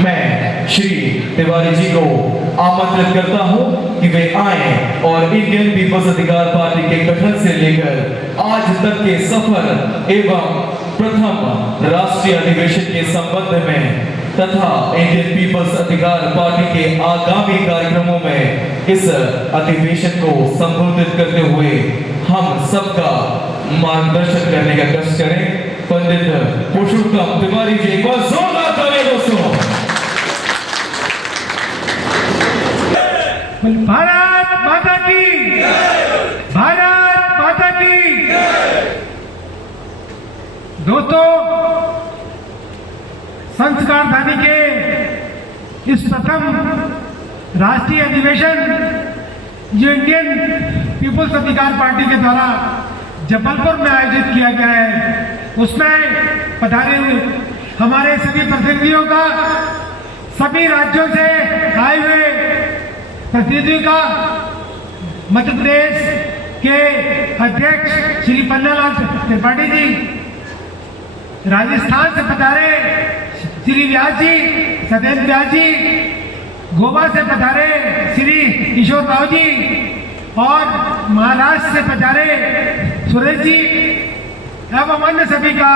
मैं श्री तिवारी जी को आमंत्रित करता हूं कि वे आए और इंडियन पीपल्स अधिकार पार्टी के गठन से लेकर आज तक के सफर एवं प्रथम राष्ट्रीय अधिवेशन के संबंध में तथा इंडियन पीपल्स अधिकार पार्टी के आगामी कार्यक्रमों में इस अधिवेशन को संबोधित करते हुए हम सबका मार्गदर्शन करने का कष्ट करें। पंडित पुरुषोत्तम तिवारी जी, एक बार जोरदार तालियां दोस्तों। भारत माता की, भारत माता की। दोस्तों, संस्कार धानी के इस प्रथम राष्ट्रीय अधिवेशन जो इंडियन पीपुल्स अधिकार पार्टी के द्वारा जबलपुर में आयोजित किया गया है, उसमें पधारे हमारे सभी प्रतिनिधियों का, सभी राज्यों से आए हुए प्रतिनिधियों का, मध्य प्रदेश के अध्यक्ष श्री पन्नालाल त्रिपाठी जी, राजस्थान से पधारे श्री व्यास जी, सत्येंद्र व्यास जी, गोवा से पधारे श्री किशोर राव जी और महाराष्ट्र से पधारे सुरेश जी एवं अन्य सभी का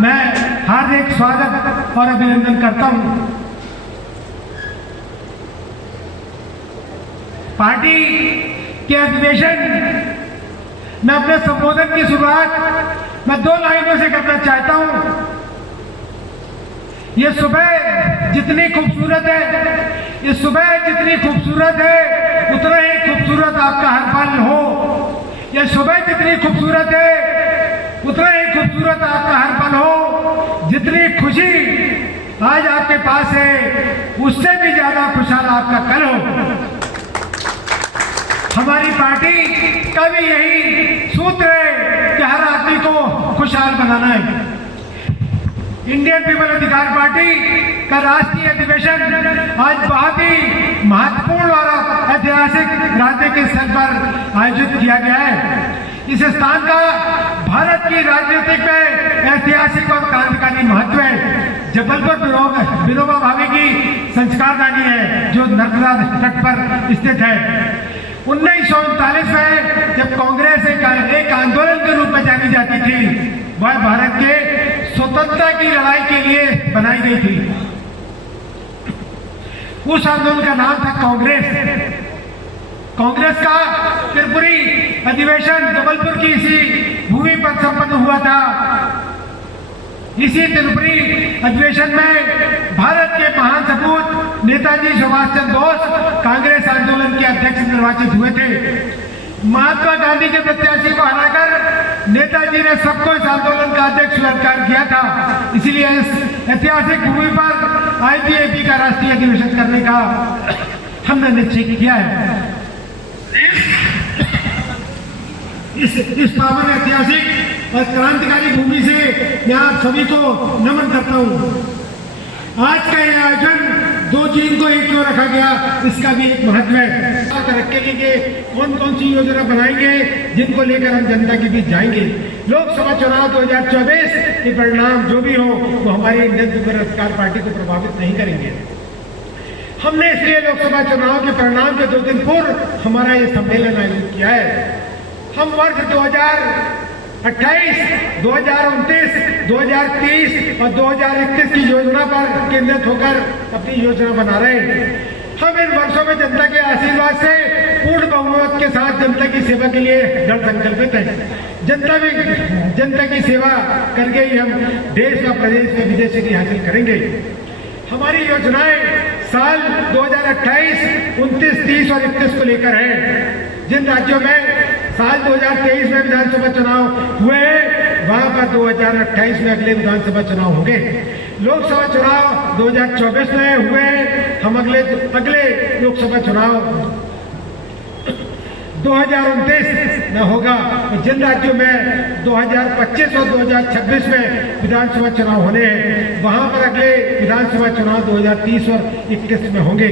मैं हार्दिक स्वागत और अभिनंदन करता हूं। पार्टी के अधिवेशन में अपने संबोधन की शुरुआत मैं 2 लाइनों से करना चाहता हूं। ये सुबह जितनी खूबसूरत है, ये सुबह जितनी खूबसूरत है, उतना ही खूबसूरत आपका हर पल हो। ये सुबह जितनी खूबसूरत है, उतना ही खूबसूरत आपका हर पल हो। जितनी खुशी आज आपके पास है, उससे भी ज्यादा खुशहाल आपका कल हो। हमारी पार्टी का भी यही सूत्र है कि हर आदमी को खुशहाल बनाना है। इंडियन पीपल अधिकार पार्टी का राष्ट्रीय अधिवेशन आज बहुत ही महत्वपूर्ण और ऐतिहासिक राजनीतिक स्तर पर आयोजित किया गया है। इस स्थान का भारत की राजनीतिक में ऐतिहासिक और क्रांतिकारी महत्व है। जबलपुर विनोबा भावे की संस्कारधानी है जो नर्मदा तट पर स्थित है। 1939 में जब कांग्रेस एक आंदोलन के रूप में जानी जाती थी, वह भारत के स्वतंत्रता की लड़ाई के लिए बनाई गई थी। उस आंदोलन का नाम था कांग्रेस। कांग्रेस का त्रिपुरी अधिवेशन जबलपुर की इसी भूमि पर संपन्न हुआ था। इसी त्रिपुरी अधिवेशन में भारत के महान सपूत नेताजी सुभाष चंद्र बोस कांग्रेस आंदोलन के अध्यक्ष निर्वाचित हुए थे। महात्मा गांधी के प्रत्याशी को हराकर नेताजी ने सबको इस आंदोलन का अध्यक्ष स्वीकार किया था। इसलिए इस ऐतिहासिक भूमि पर आईपीएपी का राष्ट्रीय अधिवेशन करने का हमने निश्चय किया है। इस पावन ऐतिहासिक और क्रांतिकारी भूमि से मैं आप सभी को नमन करता हूँ। आज का यह आयोजन 2 जून को एक क्यों रखा गया, इसका भी एक महत्व है। तरक्की के लिए कौन कौन सी योजना बनाएंगे, जिनको लेकर हम जनता के बीच जाएंगे। लोकसभा चुनाव 2024 के परिणाम जो भी हो, वो हमारी इंडियन पीपल्स अधिकार पार्टी को प्रभावित नहीं करेंगे। हमने इसलिए लोकसभा चुनाव के परिणाम के 2 दिन पूर्व हमारा ये सम्मेलन आयोजित किया है। हम वर्ष 2028, 2029, 2030 और 2031 की योजना पर केंद्रित होकर अपनी योजना बना रहे हैं। हम इन वर्षों में जनता के आशीर्वाद से पूर्ण बहुमत के साथ जनता की सेवा के लिए दृढ़ संकल्पित है। जनता की सेवा करके ही हम देश का, प्रदेश में विजय श्री हासिल करेंगे। हमारी योजनाएं साल 2028, 29, 30 और 31 को लेकर है। जिन राज्यों में साल 2023 में विधानसभा चुनाव हुए, वहां पर 2028 में अगले विधानसभा चुनाव होंगे। लोकसभा चुनाव 2024 में हुए, हम अगले लोकसभा चुनाव 2029 में होगा। जिन राज्यों में 2025 और 2026 में विधानसभा चुनाव होने हैं, वहां पर अगले विधानसभा चुनाव 2030 और 31 में होंगे।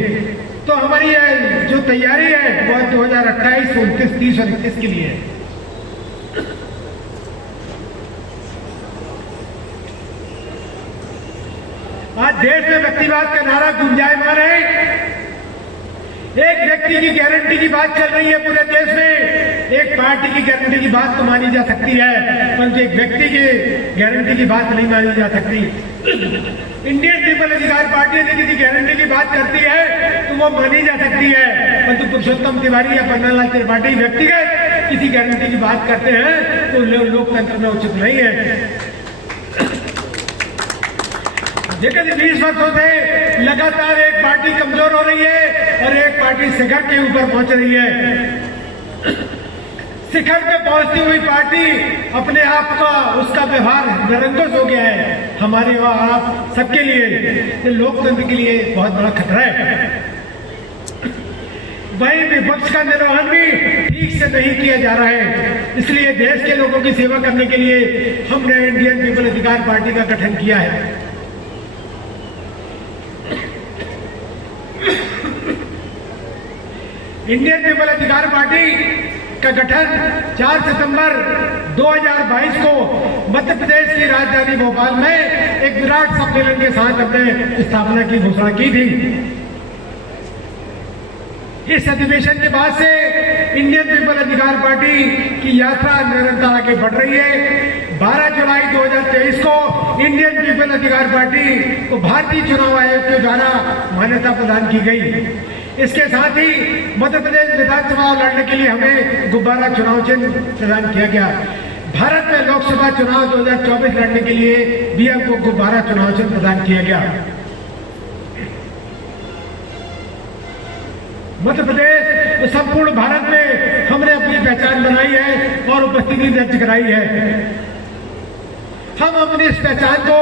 तो हमारी जो तैयारी है वह 2028, 29, 30 और 31 के लिए है। आज देश में व्यक्तिवाद का नारा गुंजायमान है। एक व्यक्ति की गारंटी की बात चल रही है पूरे देश में। एक पार्टी की गारंटी की बात तो मानी जा सकती है, परंतु एक व्यक्ति की गारंटी की बात नहीं मानी जा सकती। इंडियन पीपल अधिकार पार्टी यदि किसी गारंटी की बात करती है तो वो मानी जा सकती है, परंतु पुरुषोत्तम तिवारी या पन्नालाल त्रिपाठी व्यक्तिगत किसी गारंटी की बात करते हैं तो लोकतंत्र में उचित नहीं है। लेकिन 20 वर्षों से लगातार एक पार्टी कमजोर हो रही है और एक पार्टी शिखर के ऊपर पहुंच रही है। शिखर पे पहुंचती हुई पार्टी अपने आप का उसका व्यवहार निरंकुश हो गया है। हमारे वहां आप सबके लिए, लोकतंत्र के लिए बहुत बड़ा खतरा है। वही विपक्ष का निर्वहन भी ठीक से नहीं किया जा रहा है। इसलिए देश के लोगों की सेवा करने के लिए हमने इंडियन पीपल अधिकार पार्टी का गठन किया है। इंडियन पीपल अधिकार पार्टी का गठन 4 सितंबर 2022 को मध्य प्रदेश की राजधानी भोपाल में एक विराट सम्मेलन के साथ हमने स्थापना की घोषणा की थी। इस अधिवेशन के बाद से इंडियन पीपल अधिकार पार्टी की यात्रा निरंतर आगे बढ़ रही है। 12 जुलाई 2023 को इंडियन पीपल अधिकार पार्टी को भारतीय चुनाव आयोग के द्वारा मान्यता प्रदान की गई। इसके साथ ही मध्य प्रदेश विधानसभा लड़ने के लिए हमें गुब्बारा चुनाव चिन्ह प्रदान किया गया। भारत में लोकसभा चुनाव 2024 लड़ने के लिए भी हमको गुब्बारा चुनाव चिन्ह प्रदान किया गया। मध्य प्रदेश संपूर्ण भारत में हमने अपनी पहचान बनाई है और उपस्थिति दर्ज कराई है। हम अपनी इस पहचान को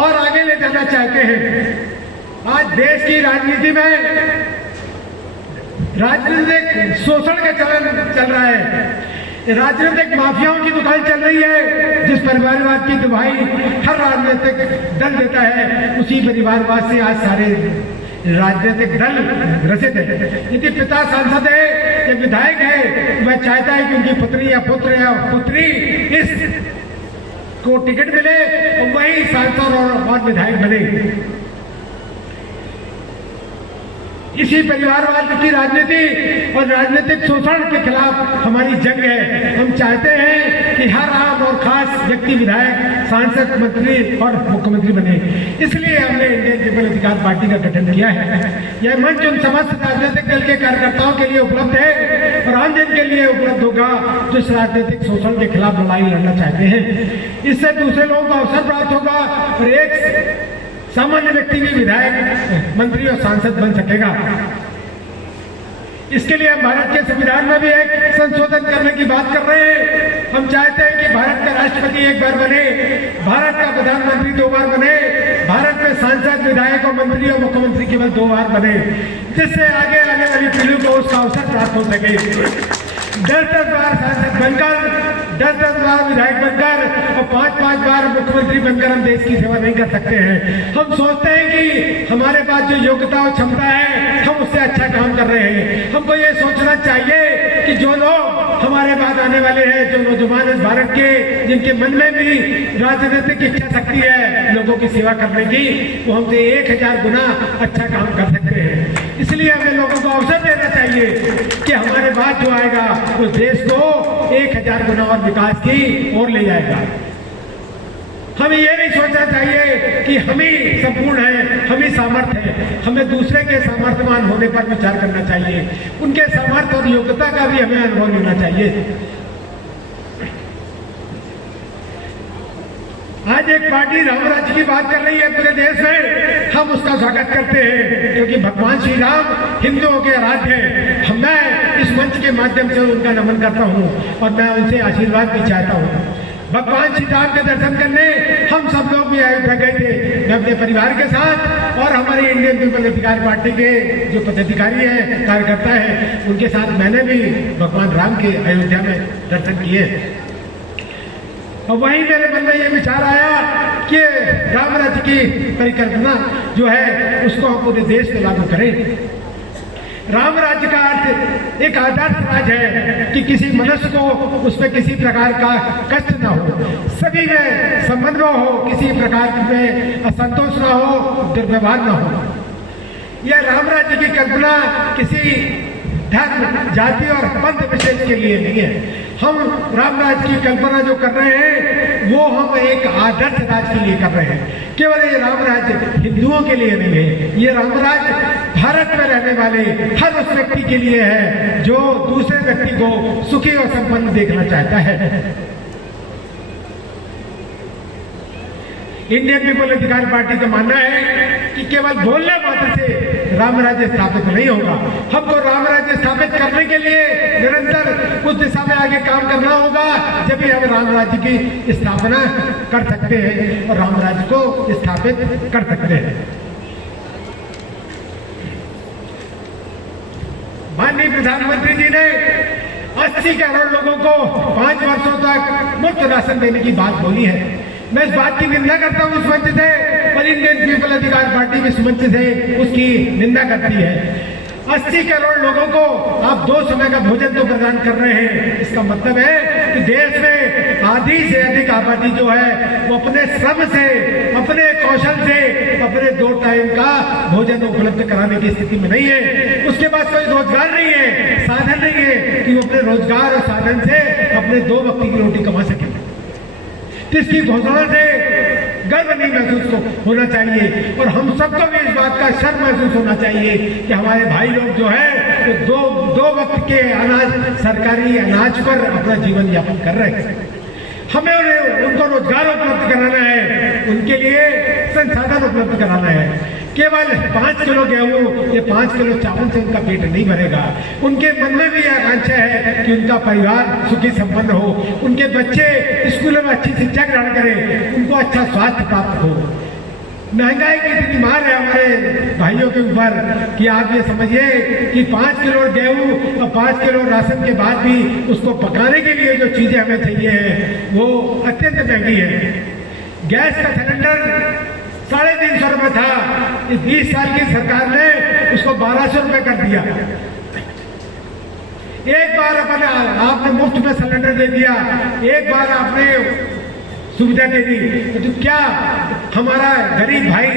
और आगे ले जाना चाहते हैं। आज देश की राजनीति में राजनीतिक शोषण का चलन चल रहा है। राजनीतिक माफियाओं की दुकान चल रही है। जिस परिवारवाद की दुहाई हर राजनीतिक दल देता है, उसी परिवारवाद से आज सारे राजनीतिक दल ग्रसित है। यदि पिता सांसद है या विधायक है, वह चाहता है कि उनकी पुत्री या पुत्र या पुत्री इस को टिकट मिले और वही सांसद और विधायक बने। इसी परिवारवाद की राजनीति और राजनीतिक शोषण के खिलाफ हमारी जंग है। हम चाहते हैं कि हर आम और खास व्यक्ति विधायक, सांसद, मंत्री और मुख्यमंत्री बने। इसलिए हमने इंडियन पीपल अधिकार पार्टी का गठन किया है। यह मंच उन समस्त राजनीतिक दल के कार्यकर्ताओं के लिए उपलब्ध है और आम जन के लिए उपलब्ध होगा जो इस राजनीतिक शोषण के खिलाफ लड़ाई लड़ना चाहते हैं। इससे दूसरे लोगों को अवसर प्राप्त होगा और एक सामान्य व्यक्ति भी विधायक, मंत्री और सांसद बन सकेगा। इसके लिए हम भारत के संविधान में भी एक संशोधन करने की बात कर रहे हैं। हम चाहते हैं कि भारत का राष्ट्रपति एक बार बने, भारत का प्रधानमंत्री 2 बार बने, भारत में सांसद, विधायक और मंत्री और मुख्यमंत्री केवल 2 बार बने, जिससे आगे आने वाली पीढ़ी को उसका अवसर प्राप्त हो सके। 10-10 बार सांसद बनकर, 10-10 बार विधायक बनकर और 5-5 बार मुख्यमंत्री बनकर हम देश की सेवा नहीं कर सकते हैं। हम सोचते हैं कि हमारे पास जो योग्यता और क्षमता है, हम उससे अच्छा काम कर रहे हैं। हमको ये सोचना चाहिए कि जो लोग हमारे बाद आने वाले हैं, जो नौजवान इस भारत के, जिनके मन में भी राजनीतिक इच्छा शक्ति है लोगों की सेवा करने की, वो हमसे 1000 गुना अच्छा काम कर सकते हैं। इसलिए हमें लोगों को अवसर देना चाहिए कि हमारे बाद जो आएगा उस देश को 1000 गुना और विकास की ओर ले जाएगा। हमें यह नहीं सोचना चाहिए कि हम ही संपूर्ण है, हम ही सामर्थ्य है। हमें दूसरे के सामर्थ्यवान होने पर विचार करना चाहिए। उनके सामर्थ्य और योग्यता का भी हमें अनुभव लेना चाहिए। आज एक पार्टी राम राज्य की बात कर रही है पूरे देश में, हम उसका स्वागत करते हैं, क्योंकि भगवान श्री राम हिंदुओं के आराध्य हैं। मैं इस मंच के माध्यम से उनका नमन करता हूं और मैं उनसे आशीर्वाद भी चाहता हूं। भगवान श्री राम के दर्शन करने हम सब लोग भी अयोध्या गए थे, मैं अपने परिवार के साथ और हमारी इंडियन पीपल अधिकार पार्टी के जो पदाधिकारी हैं, कार्यकर्ता हैं, उनके साथ मैंने भी भगवान राम के अयोध्या में दर्शन किए। और वहीं मेरे मन में ये विचार आया कि राम राज्य की परिकल्पना जो है उसको हम पूरे देश में लागू करें। राम राज्य का अर्थ एक आदर्श राज है कि किसी मनुष्य को उसमें किसी प्रकार का कष्ट न हो, सभी में समन्वय हो, किसी प्रकार में असंतोष न हो, दुर्व्यवहार न हो। यह राम राज्य की कल्पना किसी धर्म, जाति और पंथ विशेष के लिए नहीं है। हम राम राज्य की कल्पना जो कर रहे हैं वो हम एक आदर्श राज्य के लिए कर रहे हैं। केवल ये राम राज्य हिंदुओं के लिए नहीं है, ये राम राज्य भारत में रहने वाले हर उस व्यक्ति के लिए है जो दूसरे व्यक्ति को सुखी और संपन्न देखना चाहता है। इंडियन पीपल अधिकार पार्टी का मानना है कि केवल बोलने मात्र से राम राज्य स्थापित नहीं होगा। हमको राम राज्य स्थापित करने के लिए निरंतर उस दिशा में आगे काम करना होगा, जब भी हम राम राज्य की स्थापना कर सकते हैं और राम राज्य को स्थापित कर सकते हैं। माननीय प्रधानमंत्री जी ने 80 करोड़ लोगों को 5 वर्षों तक मुफ्त राशन देने की बात बोली है। मैं इस बात की निंदा करता हूं इस मंच से, पर इंडियन पीपल अधिकार पार्टी भी इस मंच से उसकी निंदा करती है। 80 करोड़ लोगों को आप 2 समय का भोजन तो प्रदान कर रहे हैं। इसका मतलब है कि देश में आधी से अधिक आबादी जो है वो अपने श्रम से, अपने कौशल से अपने 2 टाइम का भोजन उपलब्ध कराने की स्थिति में नहीं है। उसके पास कोई रोजगार नहीं है, साधन नहीं है कि वो अपने रोजगार और साधन से अपने 2 वक्त की रोटी कमा सके। इसकी घोषणा से गर्व नहीं महसूस होना चाहिए और हम सबको भी इस बात का शर्म महसूस होना चाहिए कि हमारे भाई लोग जो है वो दो वक्त के अनाज, सरकारी अनाज पर अपना जीवन यापन कर रहे हैं। हमें उनको रोजगार उपलब्ध कराना है, उनके लिए संसाधन उपलब्ध कराना है। केवल 5 किलो गेहूं या 5 किलो चावल से उनका पेट नहीं भरेगा। उनके मन में भी आकांक्षा है कि उनका परिवार सुखी संपन्न हो, उनके बच्चे स्कूलों में अच्छी शिक्षा ग्रहण करें, उनको अच्छा स्वास्थ्य प्राप्त हो। महंगाई की इतनी मार है हमारे भाइयों के ऊपर कि आप ये समझिए कि 5 किलो गेहूं और 5 किलो राशन के बाद भी उसको पकाने के लिए जो चीजें हमें चाहिए है वो अत्यंत महंगी है। गैस का सिलेंडर 350 रुपये था, इस 20 साल की सरकार ने उसको 1200 रुपये कर दिया। एक बार आपने मुफ्त में सिलेंडर दे दिया, एक बार आपने सुविधा दे दी, तो क्या हमारा गरीब भाई,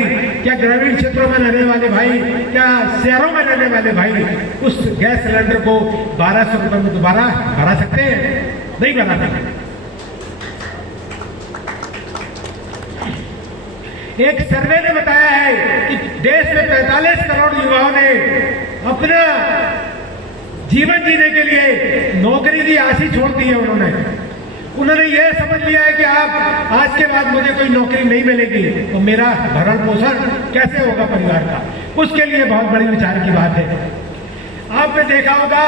क्या ग्रामीण क्षेत्रों में रहने वाले भाई, क्या शहरों में रहने वाले भाई उस गैस सिलेंडर को 1200 रुपये में दोबारा भरा सकते हैं? नहीं भरा सकते। एक सर्वे ने बताया है कि देश में 45 करोड़ युवाओं ने अपना जीवन जीने के लिए नौकरी की आस ही छोड़ दी है। उन्होंने यह समझ लिया है कि आप आज के बाद मुझे कोई नौकरी नहीं मिलेगी तो मेरा भरण पोषण कैसे होगा परिवार का। उसके लिए बहुत बड़ी विचार की बात है। आपने देखा होगा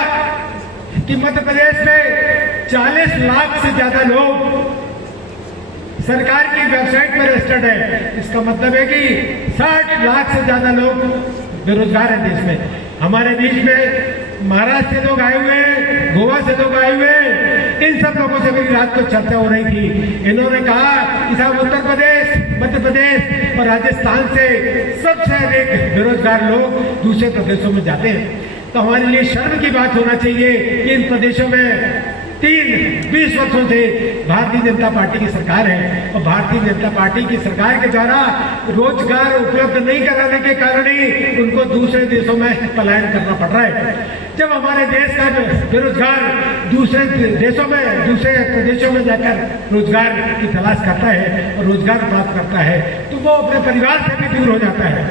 कि मध्य प्रदेश में 40 लाख से ज्यादा लोग सरकार की वेबसाइट पर रजिस्टर्ड है। इसका मतलब है कि 60 लाख से ज्यादा लोग बेरोजगार हैं देश में। हमारे बीच में महाराष्ट्र से लोग आए हुए हैं, गोवा से लोग आए हुए हैं। इन सब लोगों से मेरी रात को चर्चा हो रही थी। इन्होंने कहा कि साहब उत्तर प्रदेश, मध्य प्रदेश और राजस्थान से सबसे अधिक बेरोजगार लोग दूसरे प्रदेशों में जाते हैं। तो हमारे लिए शर्म की बात होना चाहिए कि इन प्रदेशों में 20 वर्षों से भारतीय जनता पार्टी की सरकार है और भारतीय जनता पार्टी की सरकार के द्वारा रोजगार उपलब्ध नहीं कराने के कारण ही उनको दूसरे देशों में पलायन करना पड़ रहा है। जब हमारे देश का बेरोजगार दूसरे देशों में, दूसरे प्रदेशों में जाकर रोजगार की तलाश करता है और रोजगार प्राप्त करता है तो वो अपने परिवार से भी दूर हो जाता है,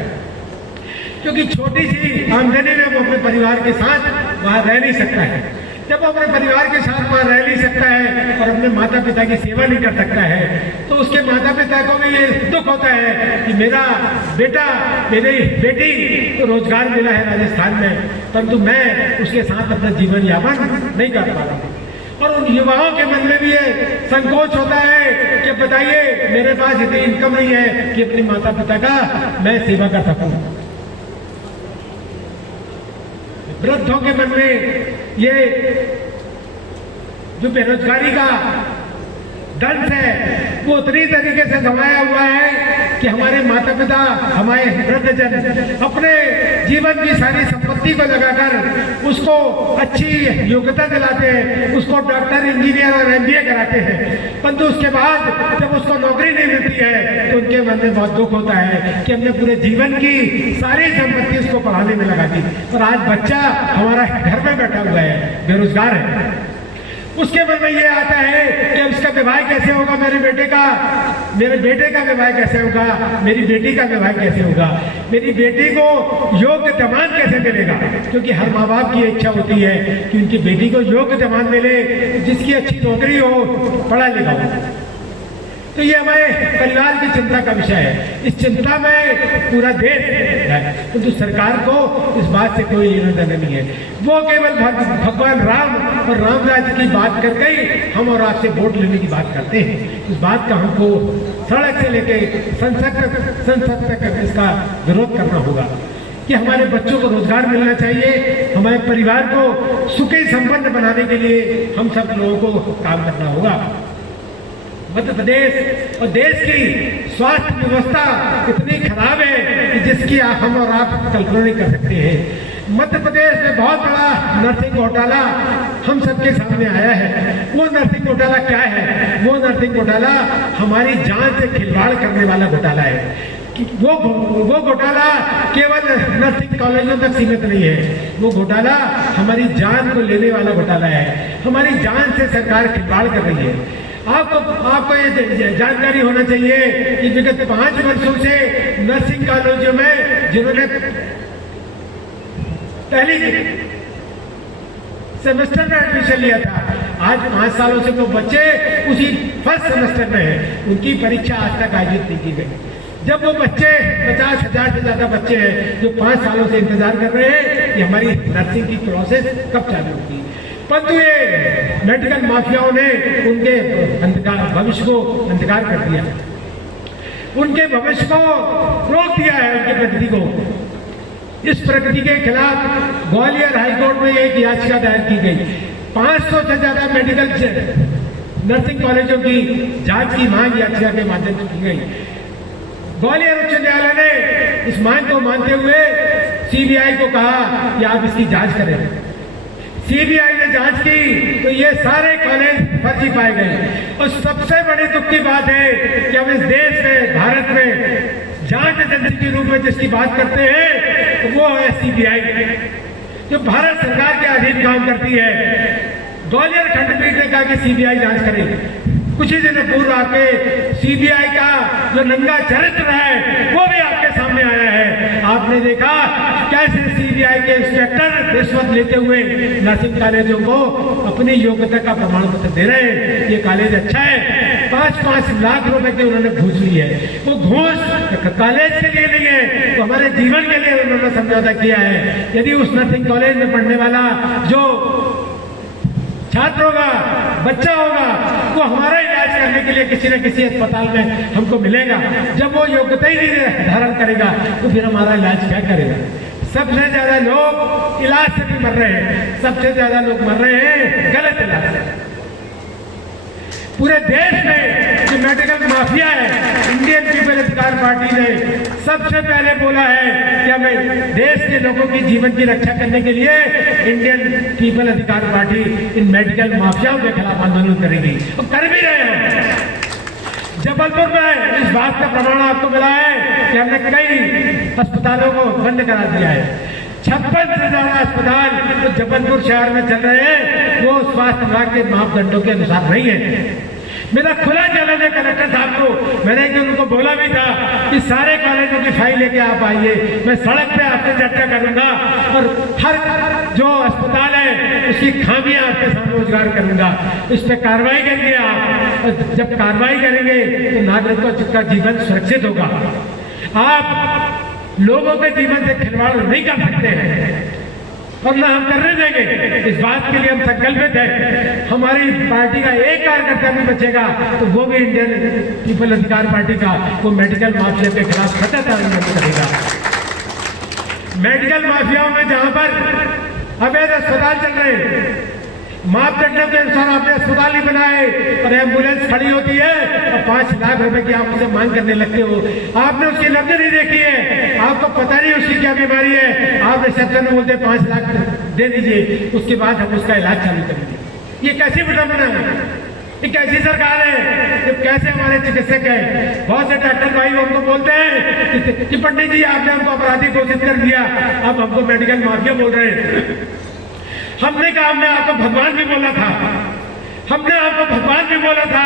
क्योंकि छोटी सी आमदनी में वो अपने परिवार के साथ वहां रह नहीं सकता है। जब वो अपने परिवार के साथ वहां रह नहीं सकता है और अपने माता पिता की सेवा नहीं कर सकता है तो उसके माता पिता को भी ये दुख होता है कि मेरा बेटा, मेरी बेटी तो रोजगार मिला है राजस्थान में, परंतु मैं उसके साथ अपना जीवन यापन नहीं कर पा रहा हूँ। और उन युवाओं के मन में भी ये संकोच होता है कि बताइए मेरे पास इतनी इनकम नहीं है कि अपने माता पिता का मैं सेवा कर सकूं। वृद्धों के मन में ये जो बेरोजगारी का दंश है वो उतनी तरीके से गंवाया हुआ है कि हमारे माता पिता, हमारे वृद्धजन अपने जीवन की सारी संपत्ति को लगाकर उसको अच्छी योग्यता दिलाते हैं, उसको डॉक्टर, इंजीनियर और MBA कराते हैं, परंतु उसके बाद जब उसको नौकरी नहीं मिलती है तो उनके मन में बहुत दुख होता है कि हमने पूरे जीवन की सारी संपत्ति उसको पढ़ाने में लगा दी और आज बच्चा हमारा घर में बैठा हुआ है, बेरोजगार है। उसके मन में ये आता है कि उसका विवाह कैसे होगा, मेरे बेटे का विवाह कैसे होगा, मेरी बेटी का विवाह कैसे होगा, मेरी बेटी को योग्य दामाद कैसे मिलेगा, क्योंकि हर माँ बाप की इच्छा होती है कि उनकी बेटी को योग्य दामाद मिले जिसकी अच्छी नौकरी हो, पढ़ा लिखा हो। तो ये हमारे परिवार की चिंता का विषय है। इस चिंता में पूरा देश है, किंतु सरकार को इस बात से कोई लेना देना नहीं है। वो केवल भगवान राम और राम राज्य की बात करके ही हम और आपसे वोट लेने की बात करते हैं। इस बात का हमको सड़क से लेके संसद तक इसका विरोध करना होगा कि हमारे बच्चों को रोजगार मिलना चाहिए, हमारे परिवार को सुखी संपन्न बनाने के लिए हम सब लोगों को काम करना होगा। मध्य प्रदेश और देश की स्वास्थ्य व्यवस्था इतनी खराब है कि जिसकी हम और आप कल्पना नहीं कर सकते हैं। मध्य प्रदेश में बहुत बड़ा नर्सिंग घोटाला हम सबके सामने आया है। वो नर्सिंग घोटाला क्या है? वो नर्सिंग घोटाला हमारी जान से खिलवाड़ करने वाला घोटाला है। वो घोटाला केवल नर्सिंग कॉलेजों तक सीमित नहीं है, वो घोटाला हमारी जान को लेने वाला घोटाला है। हमारी जान से सरकार खिलवाड़ कर रही है। आपको ये जानकारी होना चाहिए कि विगत 5 वर्षों से नर्सिंग कॉलेजों में जिन्होंने पहली सेमेस्टर में एडमिशन लिया था, आज 5 सालों से वो बच्चे उसी फर्स्ट सेमेस्टर में हैं, उनकी परीक्षा आज तक आयोजित नहीं की गई। जब वो बच्चे 50,000 से ज्यादा बच्चे हैं जो 5 सालों से इंतजार कर रहे हैं कि हमारी नर्सिंग की प्रोसेस कब चालू होगी, परंतु ये मेडिकल माफियाओं ने उनके भविष्य को अंधकार कर दिया, उनके भविष्य को रोक दिया है, उनके प्रगति को। इस प्रगति के खिलाफ ग्वालियर हाईकोर्ट में एक याचिका दायर की गई। 500 से ज्यादा मेडिकल नर्सिंग कॉलेजों की जांच की मांग याचिका के माध्यम से की गई। ग्वालियर उच्च न्यायालय ने इस मांग को मानते हुए CBI को कहा कि आप इसकी जांच करें। CBI ने जांच की तो ये सारे कॉलेज फर्जी पाए गए। और सबसे बड़ी दुख की बात है कि हम इस देश में, भारत में जांच एजेंसी के रूप में जिसकी बात करते हैं तो वो है CBI, जो भारत सरकार के अधीन काम करती है। ग्वालियर खंडपीठ ने कहा कि CBI जांच करे। कुछ ही दिन पूर्व आपके CBI का जो नंगा चरित्र है वो भी आपके सामने आया है। आपने देखा कैसे CBI के इंस्पेक्टर रिश्वत लेते हुए नर्सिंग कॉलेजों को अपनी योग्यता का प्रमाण पत्र दे रहे हैं। ये कॉलेज अच्छा है, 5-5 लाख रुपए की उन्होंने घूस ली है। वो घूस कॉलेज के लिए नहीं है, तो हमारे जीवन के लिए उन्होंने समझौता किया है। यदि उस नर्सिंग कॉलेज में पढ़ने वाला जो छात्र होगा, बच्चा होगा, वो हमारा इलाज करने के लिए किसी न किसी अस्पताल में हमको मिलेगा। जब वो योग्यता ही नहीं धारण करेगा तो फिर हमारा इलाज क्या करेगा? सबसे ज्यादा लोग इलाज से भी मर रहे हैं, सबसे ज्यादा लोग मर रहे हैं गलत इलाज से। पूरे देश में जो मेडिकल माफिया है, इंडियन पीपल अधिकार पार्टी ने सबसे पहले बोला है कि हमें देश के लोगों की जीवन की रक्षा करने के लिए इंडियन पीपल अधिकार पार्टी इन मेडिकल माफियाओं के खिलाफ आंदोलन करेगी और कर भी रहे हैं। जबलपुर में इस बात का प्रमाण आपको मिला है कि हमने कई अस्पतालों को बंद करा दिया है। 56 से ज्यादा अस्पताल जो जबलपुर शहर में चल रहे हैं वो स्वास्थ्य विभाग के मापदंडों के अनुसार नहीं है। मेरा खुला चैलेंज है कलेक्टर साहब को, मैंने उनको बोला भी था कि सारे कॉलेजों की फाइल लेके आप आइए, मैं सड़क पे आपसे चर्चा करूंगा और हर जो अस्पताल है उसकी खामियां आपके सामने उजागर करूंगा, इस पर कार्रवाई करेंगे आप। और जब कार्रवाई करेंगे तो नागरिकों का जीवन सुरक्षित होगा। आप लोगों के जीवन से खिलवाड़ नहीं कर सकते हैं और ना हम करने देंगे। इस बात के लिए हम संकल्पित हैं। हमारी पार्टी का एक कार्यकर्ता भी बचेगा तो वो भी इंडियन पीपल अधिकार पार्टी का वो मेडिकल माफिया के खिलाफ सतत आंदोलन करेगा। मेडिकल माफियाओं में जहां पर अवैध अस्पताल चल रहे हैं, मापदंडों के अनुसार आपने अस्पताल ही बनाए और एम्बुलेंस खड़ी होती है और 5 लाख रुपए की आप उसे मांग करने लगते हो। आपने उसकी नब्ज नहीं देखी है, आपको पता नहीं उसकी क्या बीमारी है, आप रिसेप्शन में बोलते 5 लाख दे दीजिए, उसके बाद हम उसका इलाज चालू करेंगे। ये कैसी विडंबना है, ये कैसी सरकार है, ये कैसे हमारे चिकित्सक हैं। बहुत से डॉक्टर भाई हमको बोलते हैं कि पंडित जी आपने हमको अपराधी घोषित कर दिया, अब हमको मेडिकल माफिया बोल रहे हैं। हमने कहा हमने आपको भगवान भी बोला था, हमने आपको भगवान भी बोला था,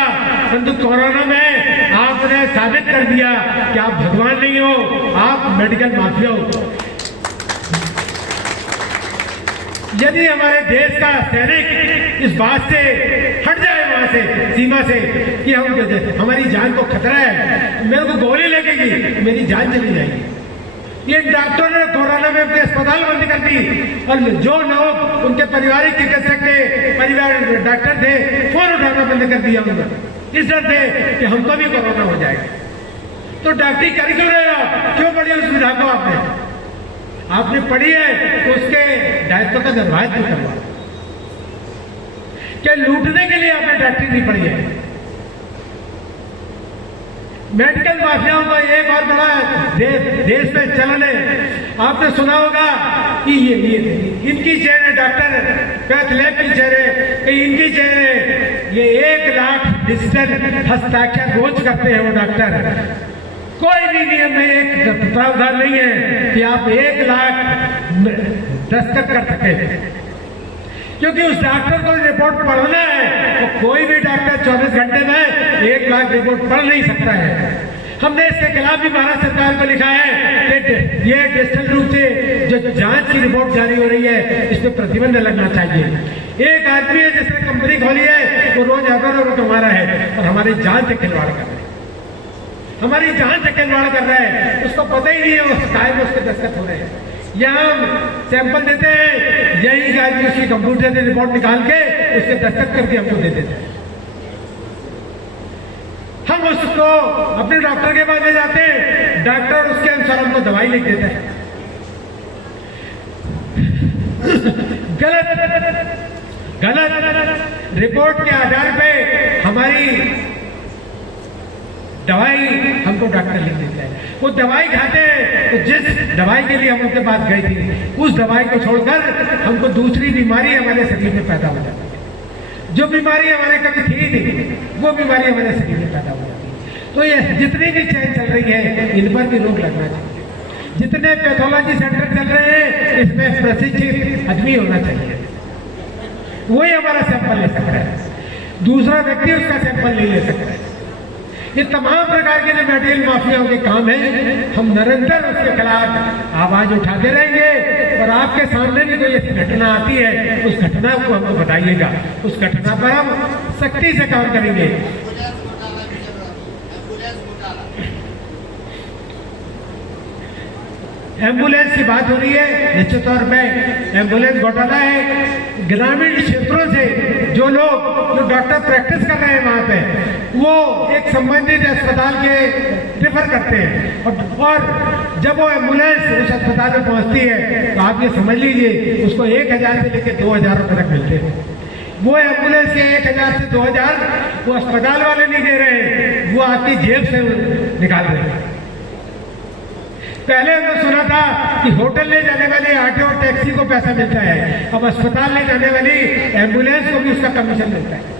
परंतु कोरोना में आपने साबित कर दिया कि आप भगवान नहीं हो, आप मेडिकल माफिया हो। यदि हमारे देश का सैनिक इस बात से हट जाए, वहां से सीमा से, कि हम हमारी जान को खतरा है, मेरे को गोली लगेगी, मेरी जान चली जाएगी। ये डॉक्टरों ने कोरोना में अपने अस्पताल बंद कर दी और जो लोग उनके पारिवारिक चिकित्सक थे, परिवार डॉक्टर थे, फोन उठाना बंद कर दिया उनका, इस डर से कि हमको भी कोरोना हो जाएगा। तो डॉक्टरी कर क्यों रहे हो, क्यों पढ़ी उस विधा को आपने पढ़ी है तो उसके दायित्व का निर्वाह क्यों करवा? क्या लूटने के लिए आपने डॉक्टरी नहीं पढ़ी है? मेडिकल माफियाओं का एक और बड़ा देश में चलन है। आपने सुना होगा कि ये इनकी चेन है, डॉक्टर पैथ लैब की चेन है, कि इनकी चेन है। ये 1 लाख डिजिटल हस्ताक्षर रोज करते हैं वो डॉक्टर। कोई भी नियम में एक प्रावधान नहीं है कि आप 1 लाख दस्तखत कर सके, क्योंकि उस डॉक्टर को रिपोर्ट पढ़ना है तो कोई भी डॉक्टर 24 घंटे में 1 लाख रिपोर्ट पढ़ नहीं सकता है। हमने इसके खिलाफ भी भारत सरकार को लिखा है कि ये डिजिटल रूप से जो जांच की रिपोर्ट जारी हो रही है, इस पर प्रतिबंध लगना चाहिए। एक आदमी है जिसने कंपनी खोली है, वो रोज अरबों कमा रहा है और हमारी जान से खिलवाड़ कर रहा है, हमारी जान से खिलवाड़ कर रहा है, उसको पता ही नहीं है उस टाइम में उसके दस्तखत हो रहे हैं। यहाँ हम सैंपल देते हैं, यही आदमी उसकी कंप्यूटर से रिपोर्ट निकाल के उसके दस्तखत करके हमको दे देते हैं। हम उसको अपने डॉक्टर के पास ले जाते हैं, डॉक्टर उसके अनुसार हमको दवाई लिख देता है। गलत रिपोर्ट के आधार पे हमारी दवाई हमको डॉक्टर लिख देता है। वो दवाई खाते हैं तो जिस दवाई के लिए हम उनके पास गए थे, उस दवाई को छोड़कर हमको दूसरी बीमारी हमारे शरीर में पैदा हो जाती है। जो बीमारी हमारे कभी थी नहीं, वो बीमारी हमारे शरीर में पैदा हो जाती है। तो ये जितनी भी चेन चल रही है, इन पर भी रोक लगना चाहिए। जितने पैथोलॉजी सेंटर चल रहे हैं, इसमें प्रशिक्षित आदमी होना चाहिए, वही हमारा सैंपल ले सकता है, दूसरा व्यक्ति उसका सैंपल नहीं ले सकता है। ये तमाम प्रकार के जो मेडिकल माफियाओं के काम है, हम निरंतर उसके खिलाफ आवाज उठाते रहेंगे। और आपके सामने भी कोई ऐसी घटना आती है, उस घटना को हमको बताइएगा, उस घटना पर हम सख्ती से काम करेंगे। एम्बुलेंस की बात हो रही है, निश्चित तौर पे एम्बुलेंस घोटाला है। ग्रामीण क्षेत्रों से जो डॉक्टर प्रैक्टिस कर रहे हैं वहां पे, वो एक संबंधित अस्पताल के रेफर करते हैं और जब वो एम्बुलेंस उस अस्पताल में पहुंचती है तो आप ये समझ लीजिए उसको 1000 से लेकर 2000 रुपए तक मिलते हैं। वो एम्बुलेंस के 1000 से 2000 वो अस्पताल वाले नहीं दे रहे, वो आपकी जेब से निकाल रहे हैं। पहले हमने सुना था कि होटल ले जाने वाले ऑटो और टैक्सी को पैसा मिलता है, अब अस्पताल ले जाने वाली एम्बुलेंस को भी उसका कमीशन मिलता है।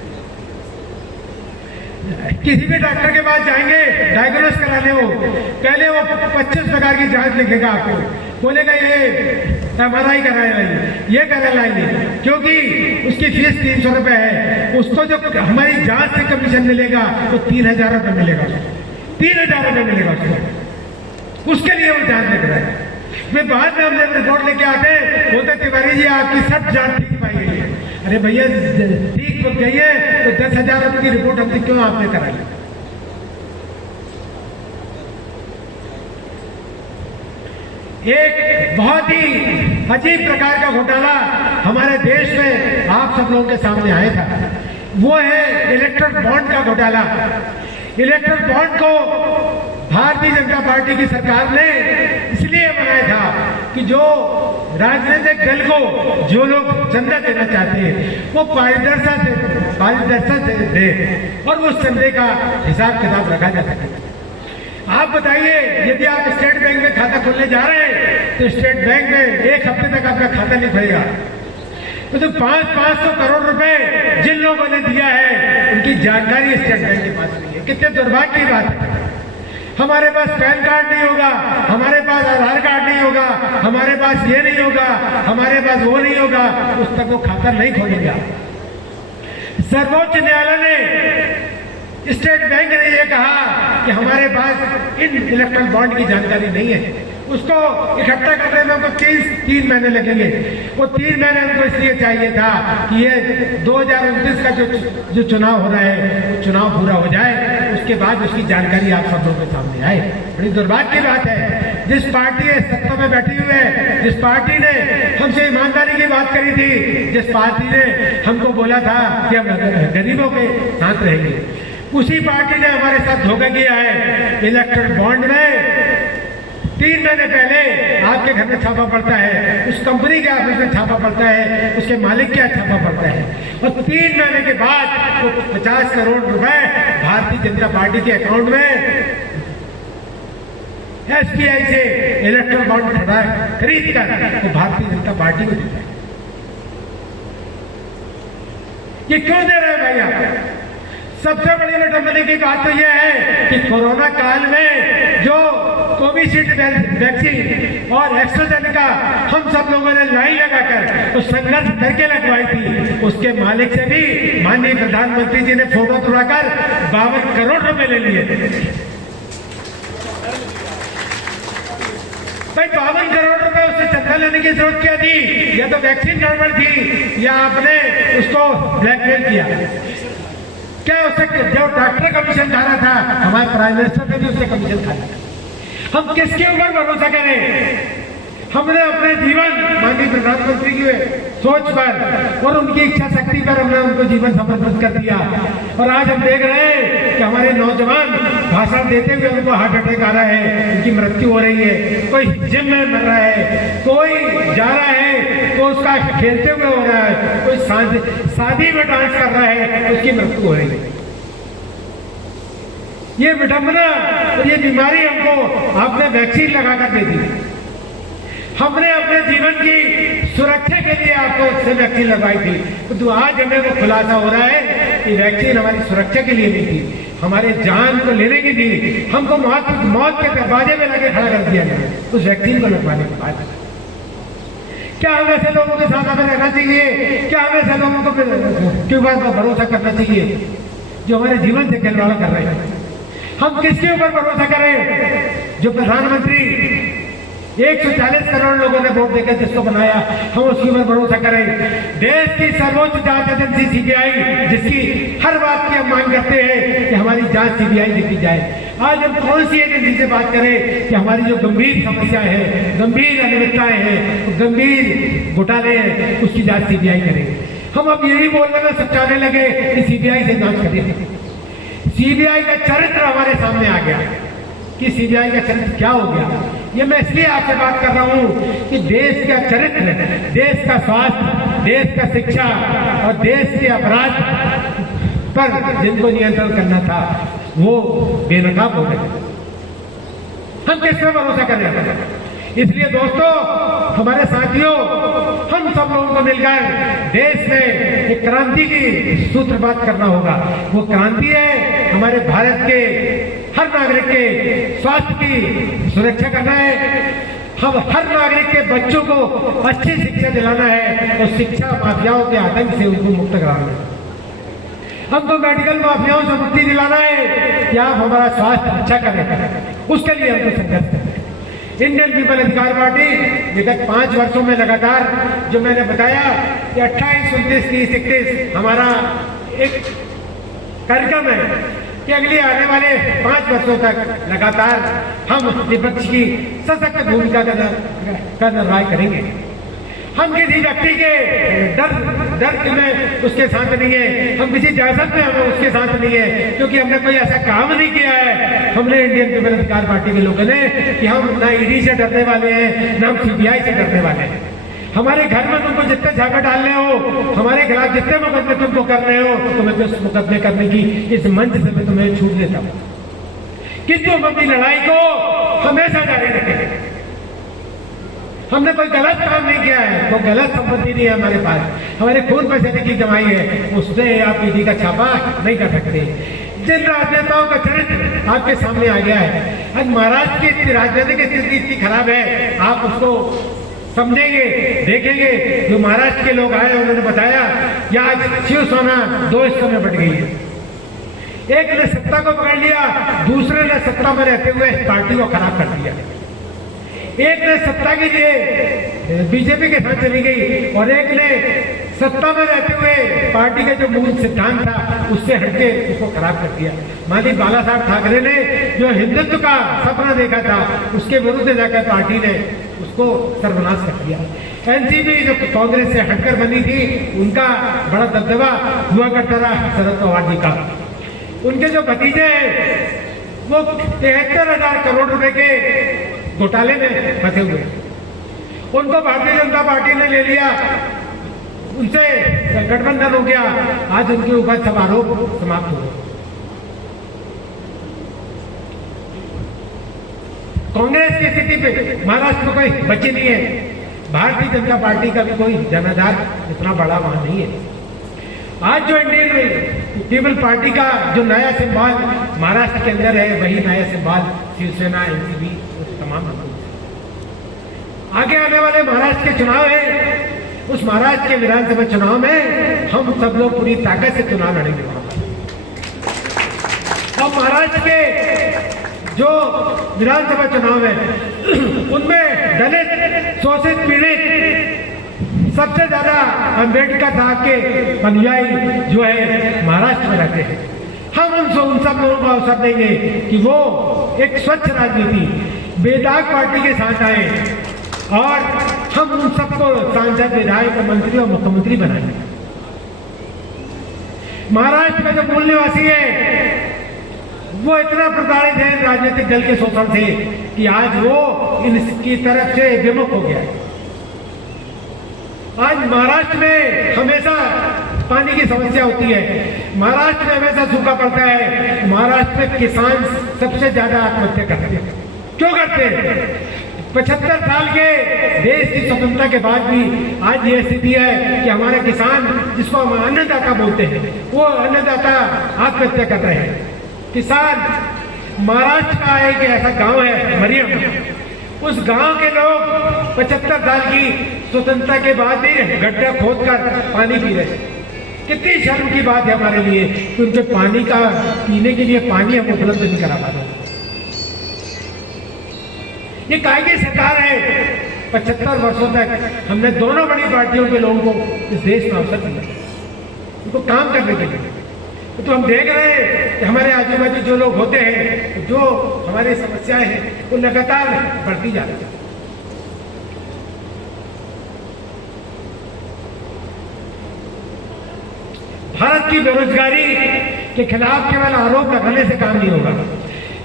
किसी भी डॉक्टर के पास जाएंगे डायग्नोस कराने हो, पहले वो 25 प्रकार की जांच लिखेगा आपको, बोलेगा ये MRI करा लाइए, ये करा लाइए, क्योंकि उसकी फीस 300 रुपए है। उसको जो हमारी जांच से कमीशन मिलेगा वो 3000 रुपए मिलेगा, 3000 रुपए मिलेगा उसके लिए वो जांच लिख रहा है। फिर बाद में हम जब रिपोर्ट लेके आते हैं, बोलते तिवारी जी आपकी सब जांच ठीक पाई गई है। अरे भैया ठीक गई है तो 10,000 रुपए की रिपोर्ट हमसे क्यों आपने कराई? एक बहुत ही अजीब प्रकार का घोटाला हमारे देश में आप सब लोगों के सामने आया था, वो है इलेक्ट्रल बॉन्ड का घोटाला। इलेक्ट्रल बॉन्ड को भारतीय जनता पार्टी की सरकार ने इसलिए बनाया था कि जो राजनीतिक दल को जो लोग चंदा देना चाहते हैं वो पारदर्शिता से दे और उस चंदे का हिसाब किताब रखा जा सके। आप बताइए, यदि आप स्टेट बैंक में खाता खोलने जा रहे हैं तो स्टेट बैंक में एक हफ्ते तक आपका खाता नहीं खुलेगा। तो 500 करोड़ रुपए जिन लोगों ने दिया है उनकी जानकारी स्टेट बैंक के पास नहीं है। कितने दुर्भाग्य की बात है। हमारे पास पैन कार्ड नहीं होगा, हमारे पास आधार कार्ड नहीं होगा, हमारे पास ये नहीं होगा, हमारे पास वो नहीं होगा, उस तक वो खाता नहीं खोलेगा। सर्वोच्च न्यायालय ने, स्टेट बैंक ने यह कहा कि हमारे पास इन इलेक्ट्रल बॉन्ड की जानकारी नहीं है, उसको इकट्ठा करने में हमको 3 महीने लगेंगे। वो 3 महीने हमको इसलिए चाहिए था कि ये 2029 का जो चुनाव हो रहा है वो चुनाव पूरा हो जाए, उसके बाद उसकी जानकारी आप सब लोगों के सामने आए। बड़ी दुर्भाग्य की बात है, जिस पार्टी सत्ता में बैठी हुई है, जिस पार्टी ने हमसे ईमानदारी की बात करी थी, जिस पार्टी ने हमको बोला था कि हम गरीबों के साथ रहेंगे, उसी पार्टी ने हमारे साथ धोखा किया है। इलेक्ट्रल बॉन्ड में 3 महीने पहले आपके घर में छापा पड़ता है, उस कंपनी के ऑफिस में छापा पड़ता है, उसके मालिक के छापा पड़ता है, और 3 महीने के बाद वो 50 करोड़ रुपए भारतीय जनता पार्टी के अकाउंट में SBI से इलेक्ट्रल बॉन्ड खरीद कर वो भारतीय जनता पार्टी को देता है। ये क्यों दे रहे हैं भाई आप? सबसे बड़ी विडंबना की बात तो यह है कि कोरोना काल में जो कोविशील्ड वैक्सीन और एस्ट्राजेनेका हम सब लोगों ने लाइन लगाकर उस संघर्ष करके लगवाई थी, उसके मालिक से भी माननीय प्रधानमंत्री जी ने फोटो तुड़ाकर 52 करोड़ रुपए ले लिए। भाई 52 करोड़ रुपए उससे चंदा लेने की जरूरत क्या थी? या तो वैक्सीन गड़बड़ थी या आपने उसको ब्लैकमेल किया। क्या हो सकता? जो डॉक्टर कमीशन खा रहा था, हमारे प्राइम मिनिस्टर ने भी उससे कमीशन खाया। हम किसके ऊपर भरोसा करें? हमने अपने जीवन माननीय प्रधानमंत्री की सोच पर और उनकी इच्छा शक्ति पर हमने उनको जीवन समर्पित कर दिया, और आज हम देख रहे हैं कि हमारे नौजवान भाषण देते हुए उनको हार्ट अटैक आ रहा है, उनकी मृत्यु हो रही है, कोई जिम में मर रहा है, कोई जा रहा है तो उसका खेलते हुए हो रहा है, कोई शादी में डांस कर रहा है, उसकी मृत्यु हो रही है। ये विडंबना और ये बीमारी हमको आपने वैक्सीन लगाकर दे दी। हमने अपने जीवन की सुरक्षा के लिए आपको इससे वैक्सीन लगवाई थी, तो आज हमें वो खुलासा हो रहा है कि वैक्सीन हमारी सुरक्षा के लिए नहीं थी, हमारे जान को लेने की थी। हमको मौत के दरवाजे में लगे खड़ा कर दिया गया उस वैक्सीन को लगवाने के बाद। क्या हमें ऐसे लोगों के साथ हमें रहना चाहिए? क्या हमें ऐसे लोगों को के ऊपर भरोसा करना चाहिए जो हमारे जीवन से खिलवाड़ कर रहे हैं? हम किसके ऊपर भरोसा करें? जो प्रधानमंत्री 140 करोड़ लोगों ने वोट देकर जिसको बनाया, हम उसके ऊपर भरोसा करें? देश की सर्वोच्च जांच एजेंसी CBI, जिसकी हर बात की हम मांग करते हैं कि हमारी जांच CBI से की जाए। आज हम कौन सी एजेंसी से बात करें कि हमारी जो गंभीर समस्याएं हैं, गंभीर अनियमितताएं हैं, गंभीर घोटाले हैं, उसकी जांच CBI करे? हम अब यही बोलने में सच्चाने लगे कि CBI से जांच करें। CBI का चरित्र हमारे सामने आ गया कि CBI का चरित्र क्या हो गया। ये मैं इसलिए आपसे बात कर रहा हूं कि देश का चरित्र, देश का स्वास्थ्य, देश का शिक्षा और देश के अपराध पर जिनको नियंत्रण करना था वो बेनकाब हो गए। हम किस पे भरोसा कर रहे हैं? इसलिए दोस्तों, हमारे साथियों, हम सब लोगों को मिलकर देश में एक क्रांति की सूत्रपात करना होगा। वो क्रांति है हमारे भारत के हर नागरिक के स्वास्थ्य की सुरक्षा करना है, हम हर नागरिक के बच्चों को अच्छी शिक्षा दिलाना है और शिक्षा माफियाओं के आतंक से उनको मुक्त कराना है। हमको मेडिकल माफियाओं से मुक्ति दिलाना है कि आप हमारा स्वास्थ्य अच्छा करें, उसके लिए हमको संघर्ष करना है। इंडियन पीपल अधिकार पार्टी विगत 5 वर्षों में लगातार, जो मैंने बताया कि 28, 29, 30, 31 हमारा एक कार्यक्रम है कि अगले आने वाले 5 वर्षों तक लगातार हम विपक्ष की सशक्त भूमिका का निर्वाह करेंगे। हम किसी व्यक्ति के दर्द में उसके साथ नहीं है, हम किसी सियासत में हमें उसके साथ नहीं है, क्योंकि हमने कोई ऐसा काम नहीं किया है। हमने इंडियन पीपल अधिकार पार्टी के लोगों ने कि हम ना ED से डरने वाले हैं, ना हम CBI से डरने वाले हैं। हमारे घर में तुमको जितने झाका डालने हो, हमारे खिलाफ जितने मुकदमे तुमको करने हो, तो मैं उस मुकदमे करने की इस मंच से मैं तुम्हें छूट देता हूं, किंतु हम अपनी लड़ाई को हमेशा जारी रखेंगे। हमने कोई गलत काम नहीं किया है, कोई गलत संपत्ति नहीं है हमारे पास, हमारे खून पैसे की कमाई है, उससे आप ईडी का छापा नहीं कर सकते। जिन राजनेताओं का चरित्र आपके सामने आ गया है, आज महाराष्ट्र की राजनीतिक स्थिति इतनी खराब है, आप उसको समझेंगे, देखेंगे। जो महाराष्ट्र के लोग आए उन्होंने बताया कि आज शिवसेना दो हिस्सों में बट गई है, एक ने सत्ता को पकड़ लिया, दूसरे ने सत्ता में रहते हुए पार्टी को खराब कर दिया। एक ने सत्ता के लिए बीजेपी के साथ चली गई और एक ने सत्ता में रहते हुए पार्टी का जो मूल सिद्धांत था उससे हटके उसको खराब कर दिया। माननीय बाला साहब ठाकरे ने जो हिंदुत्व का सपना देखा था, उसके विरुद्ध जाकर पार्टी ने उसको सर्वनाश कर दिया। एनसीपी जो कांग्रेस से हटकर बनी थी, उनका बड़ा दबदबा हुआ करता था शरद पवार जी का। उनके जो भतीजे वो 73,000 करोड़ रुपए के घोटाले में फंसे हुए, उनको भारतीय जनता पार्टी ने ले लिया, उनसे गठबंधन हो गया, आज उनके ऊपर सब आरोप समाप्त हो गए। कांग्रेस की स्थिति पे महाराष्ट्र में कोई बची नहीं है, भारतीय जनता पार्टी का भी कोई जनाधार इतना बड़ा वहां नहीं है। आज जो इंडियन पीपल पार्टी का जो नया सिंबल महाराष्ट्र के अंदर है, वही नया सिंबल शिवसेना, एनसीपी, तमाम आगे आने वाले महाराष्ट्र के चुनाव है, उस महाराष्ट्र के विधानसभा चुनाव में हम सब लोग पूरी ताकत से चुनाव लड़ेंगे। और महाराष्ट्र के जो विधानसभा चुनाव है उनमें दलित, शोषित, पीड़ित, सबसे ज्यादा अम्बेडकर साहब के अनुयायी जो है महाराष्ट्र में रहते हैं। हम उन सब लोगों को अवसर देंगे कि वो एक स्वच्छ राजनीति बेदाग पार्टी के साथ आए और हम उन सबको सांसद, विधायक, मंत्री और मुख्यमंत्री बनाएंगे। महाराष्ट्र का जो मूल निवासी है वो इतना प्रताड़ित है राजनीतिक दल के शोषण से कि आज वो इनकी तरफ से विमुख हो गया। आज महाराष्ट्र में हमेशा पानी की समस्या होती है, महाराष्ट्र में हमेशा सूखा पड़ता है, महाराष्ट्र में किसान सबसे ज्यादा आत्महत्या करते हैं। क्यों करते हैं? 75 साल के देश की स्वतंत्रता के बाद भी आज ये स्थिति है कि हमारे किसान, जिसको हम अन्नदाता बोलते हैं, वो अन्नदाता आत्महत्या कर रहे हैं। किसान, महाराष्ट्र का एक ऐसा गांव है मरियम, उस गांव के लोग 75 साल की स्वतंत्रता के बाद भी गड्ढा खोदकर पानी पी रहे। कितनी शर्म की बात है हमारे लिए कि उनके पानी का पीने के लिए पानी हम उपलब्ध नहीं करा पा रहे। ये काहे की सरकार है? 75 वर्षों तक हमने दोनों बड़ी पार्टियों के लोगों को इस देश में अवसर दिया, उनको काम करने के लिए। तो हम देख रहे हैं कि हमारे आजू बाजू जो लोग होते हैं, जो हमारी समस्याएं हैं, वो लगातार बढ़ती जा रही है। भारत की बेरोजगारी के खिलाफ केवल आरोप लगाने से काम नहीं होगा।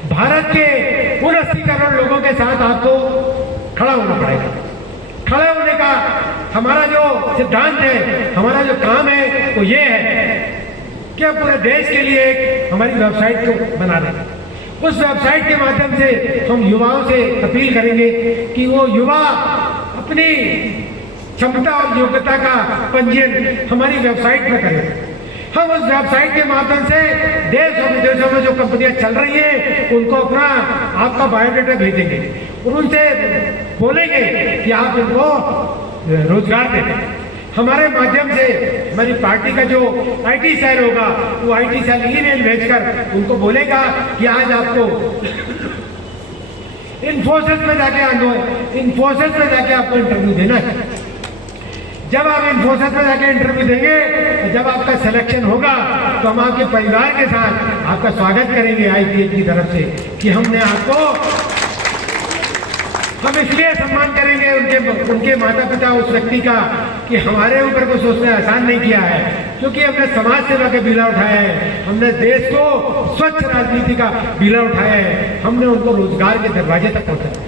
भारत के उन 80 करोड़ लोगों के साथ आपको खड़ा होना पड़ेगा। खड़े होने का हमारा जो सिद्धांत है, हमारा जो काम है, वो ये है कि पूरे देश के लिए एक हमारी वेबसाइट को बना दें। उस वेबसाइट के माध्यम से हम युवाओं से अपील करेंगे कि वो युवा अपनी क्षमता और योग्यता का पंजीयन हमारी वेबसाइट पर करें। हम उस वेबसाइट के माध्यम से देश और विदेशों में जो कंपनियां चल रही हैं, उनको अपना आपका बायोडाटा भेजेंगे और उनसे बोलेंगे कि आप इनको रोजगार दें। हमारे माध्यम से हमारी पार्टी का जो आईटी सेल होगा, वो आईटी सेल ईमेल भेजकर उनको बोलेगा कि आज आपको इन्फोसिस में जाके आपको इंटरव्यू देना है। जब आप इन्फोसिस में जाके इंटरव्यू देंगे, जब आपका सिलेक्शन होगा, तो हम आपके परिवार के साथ आपका स्वागत करेंगे आईपीएच की तरफ से कि हमने आपको, हम इसलिए सम्मान करेंगे उनके माता पिता उस व्यक्ति का कि हमारे ऊपर कुछ उसने आसान नहीं किया है, क्योंकि हमने समाज सेवा का बीड़ा उठाया है, हमने देश को स्वच्छ राजनीति का बीड़ा उठाया है, हमने उनको रोजगार के दरवाजे तक पहुंचाया।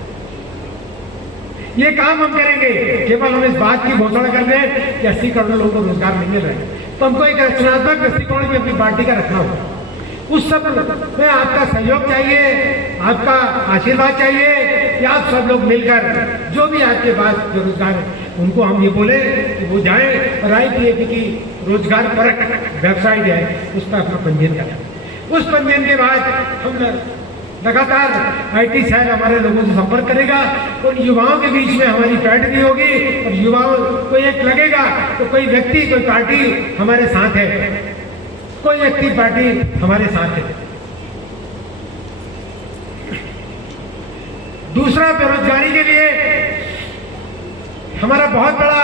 ये काम हम करेंगे। केवल हम इस बात की घोषणा कर रहे हैं कि 80 करोड़ लोगों को रोजगार नहीं मिल रहा है, तो हमको एक रचनात्मक दृष्टिकोण भी अपनी पार्टी का रखना होगा। उस सब में आपका सहयोग चाहिए, आपका आशीर्वाद चाहिए कि आप सब लोग मिलकर जो भी आपके पास बेरोजगार है उनको हम ये बोले कि वो जाएं और IPAP की रोजगार परक वेबसाइट है उस पर अपना पंजीयन करें। उस पंजीयन के बाद हम लगातार IT सेल हमारे लोगों से संपर्क करेगा और युवाओं के बीच में हमारी पैठ भी होगी और युवाओं को एक लगेगा तो कोई व्यक्ति कोई पार्टी हमारे साथ है, कोई व्यक्ति पार्टी हमारे साथ है। दूसरा, बेरोजगारी के लिए हमारा बहुत बड़ा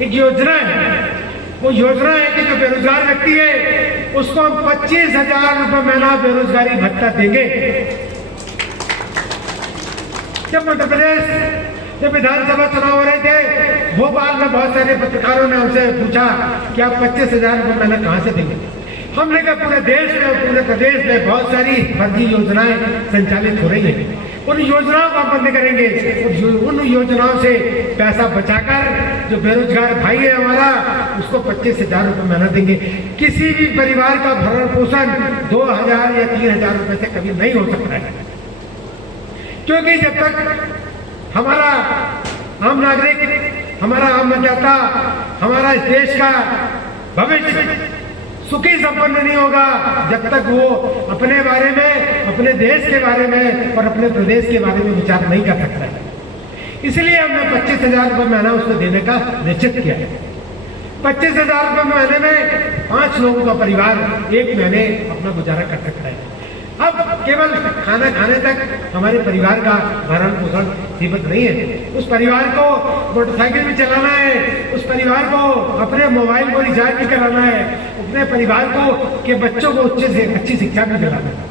एक योजना है। वो योजना है कि जो बेरोजगार व्यक्ति है उसको हम 25,000 रुपये महीना बेरोजगारी भत्ता देंगे। जब मध्य प्रदेश जब विधानसभा चुनाव हो रहे थे, भोपाल में बहुत सारे पत्रकारों ने हमसे पूछा कि आप 25,000 रुपये महीना कहाँ से देंगे। हमने कहा पूरे देश में और पूरे प्रदेश में बहुत सारी फर्जी योजनाएं संचालित हो रही हैं, उन योजनाओं को हम बंद करेंगे। उन योजनाओं से पैसा बचाकर जो बेरोजगार भाई है हमारा उसको 25,000 रुपये महीना देंगे। किसी भी परिवार का भरण पोषण 2,000 या 3,000 रुपये से कभी नहीं हो सकता है, क्योंकि जब तक हमारा आम नागरिक, हमारा आम मतदाता, हमारा इस देश का भविष्य सुखी संपन्न नहीं होगा, जब तक वो अपने बारे में, अपने देश के बारे में और अपने प्रदेश के बारे में विचार नहीं कर सकता है। इसलिए हमने 25,000 रुपये महीना उसको देने का निश्चित किया है। 25,000 रुपये महीने में 5 लोगों का परिवार एक महीने अपना गुजारा कर सकता है। अब केवल खाना खाने तक हमारे परिवार का भरण पोषण सीमित नहीं है। उस परिवार को मोटरसाइकिल भी चलाना है, उस परिवार को अपने मोबाइल को रिचार्ज भी कराना है, अपने परिवार को के बच्चों को अच्छी शिक्षा भी दिलाना है।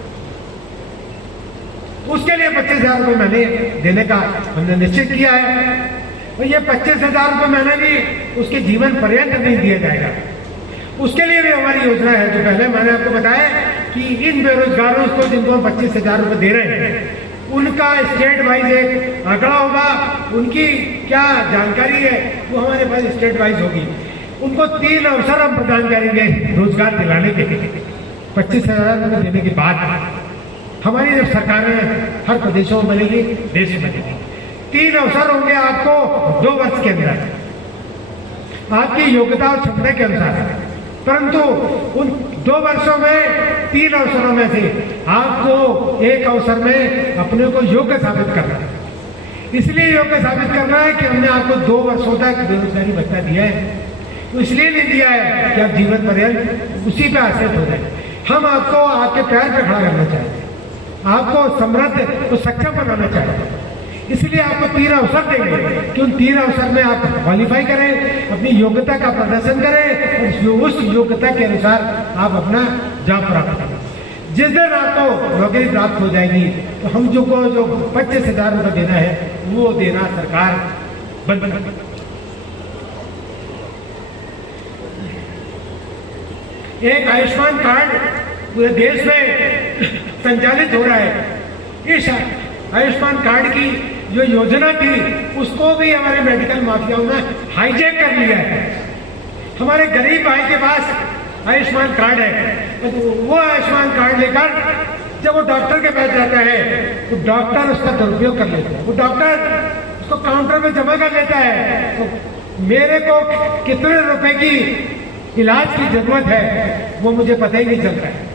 उसके लिए 25,000 रुपये महीने देने का हमने निश्चित किया है। और ये 25,000 रुपये महीने भी उसके जीवन पर्यंत नहीं दिया जाएगा। उसके लिए भी हमारी योजना है, जो पहले मैंने आपको बताया कि इन बेरोजगारों को जिनको हम 25,000 रुपये दे रहे हैं उनका स्टेट वाइज एक आंकड़ा होगा, उनकी क्या जानकारी है वो हमारे पास स्टेट वाइज होगी। उनको 3 अवसर हम प्रदान करेंगे रोजगार दिलाने के। 25,000 रुपये देने के बाद हमारी जब सरकारें हर प्रदेशों में बनेगी, देश में बनेगी, 3 अवसर होंगे आपको 2 वर्ष के अंदर आपकी योग्यता और क्षमता के अनुसार। परंतु उन 2 वर्षों में 3 अवसरों में से आपको एक अवसर में अपने को योग्य साबित करना है। इसलिए योग्य साबित करना है कि हमने आपको 2 वर्षों तक बेरोजगारी भत्ता दिया है, तो इसलिए नहीं दिया है कि आप जीवन पर्यंत उसी पे आश्रित हो जाए। हम आपको आपके पैर पे खड़ा करना चाहते हैं, आपको समृद्ध और सक्षम बनाना चाहते हैं। इसलिए आपको 3 अवसर देंगे कि उन 3 अवसर में आप क्वालिफाई करें, अपनी योग्यता का प्रदर्शन करें और उस योग्यता के अनुसार आप अपना जॉब प्राप्त करें। जिस दिन आपको नौकरी प्राप्त हो जाएगी तो हम जो 25,000 रुपये देना है वो देना सरकार बंद कर देगी। एक आयुष्मान कार्ड पूरे देश में संचालित हो रहा है। इस आयुष्मान कार्ड की जो योजना थी उसको भी हमारे मेडिकल माफियाओं ने हाईजैक कर लिया है। हमारे गरीब भाई के पास आयुष्मान कार्ड है, तो वो आयुष्मान कार्ड लेकर जब वो डॉक्टर के पास जाता है तो डॉक्टर उसका दुरुपयोग कर लेता है। वो डॉक्टर उसको काउंटर में जमा कर लेता है। तो मेरे को कितने रुपए की इलाज की जरूरत है वो मुझे पता ही नहीं चलता है।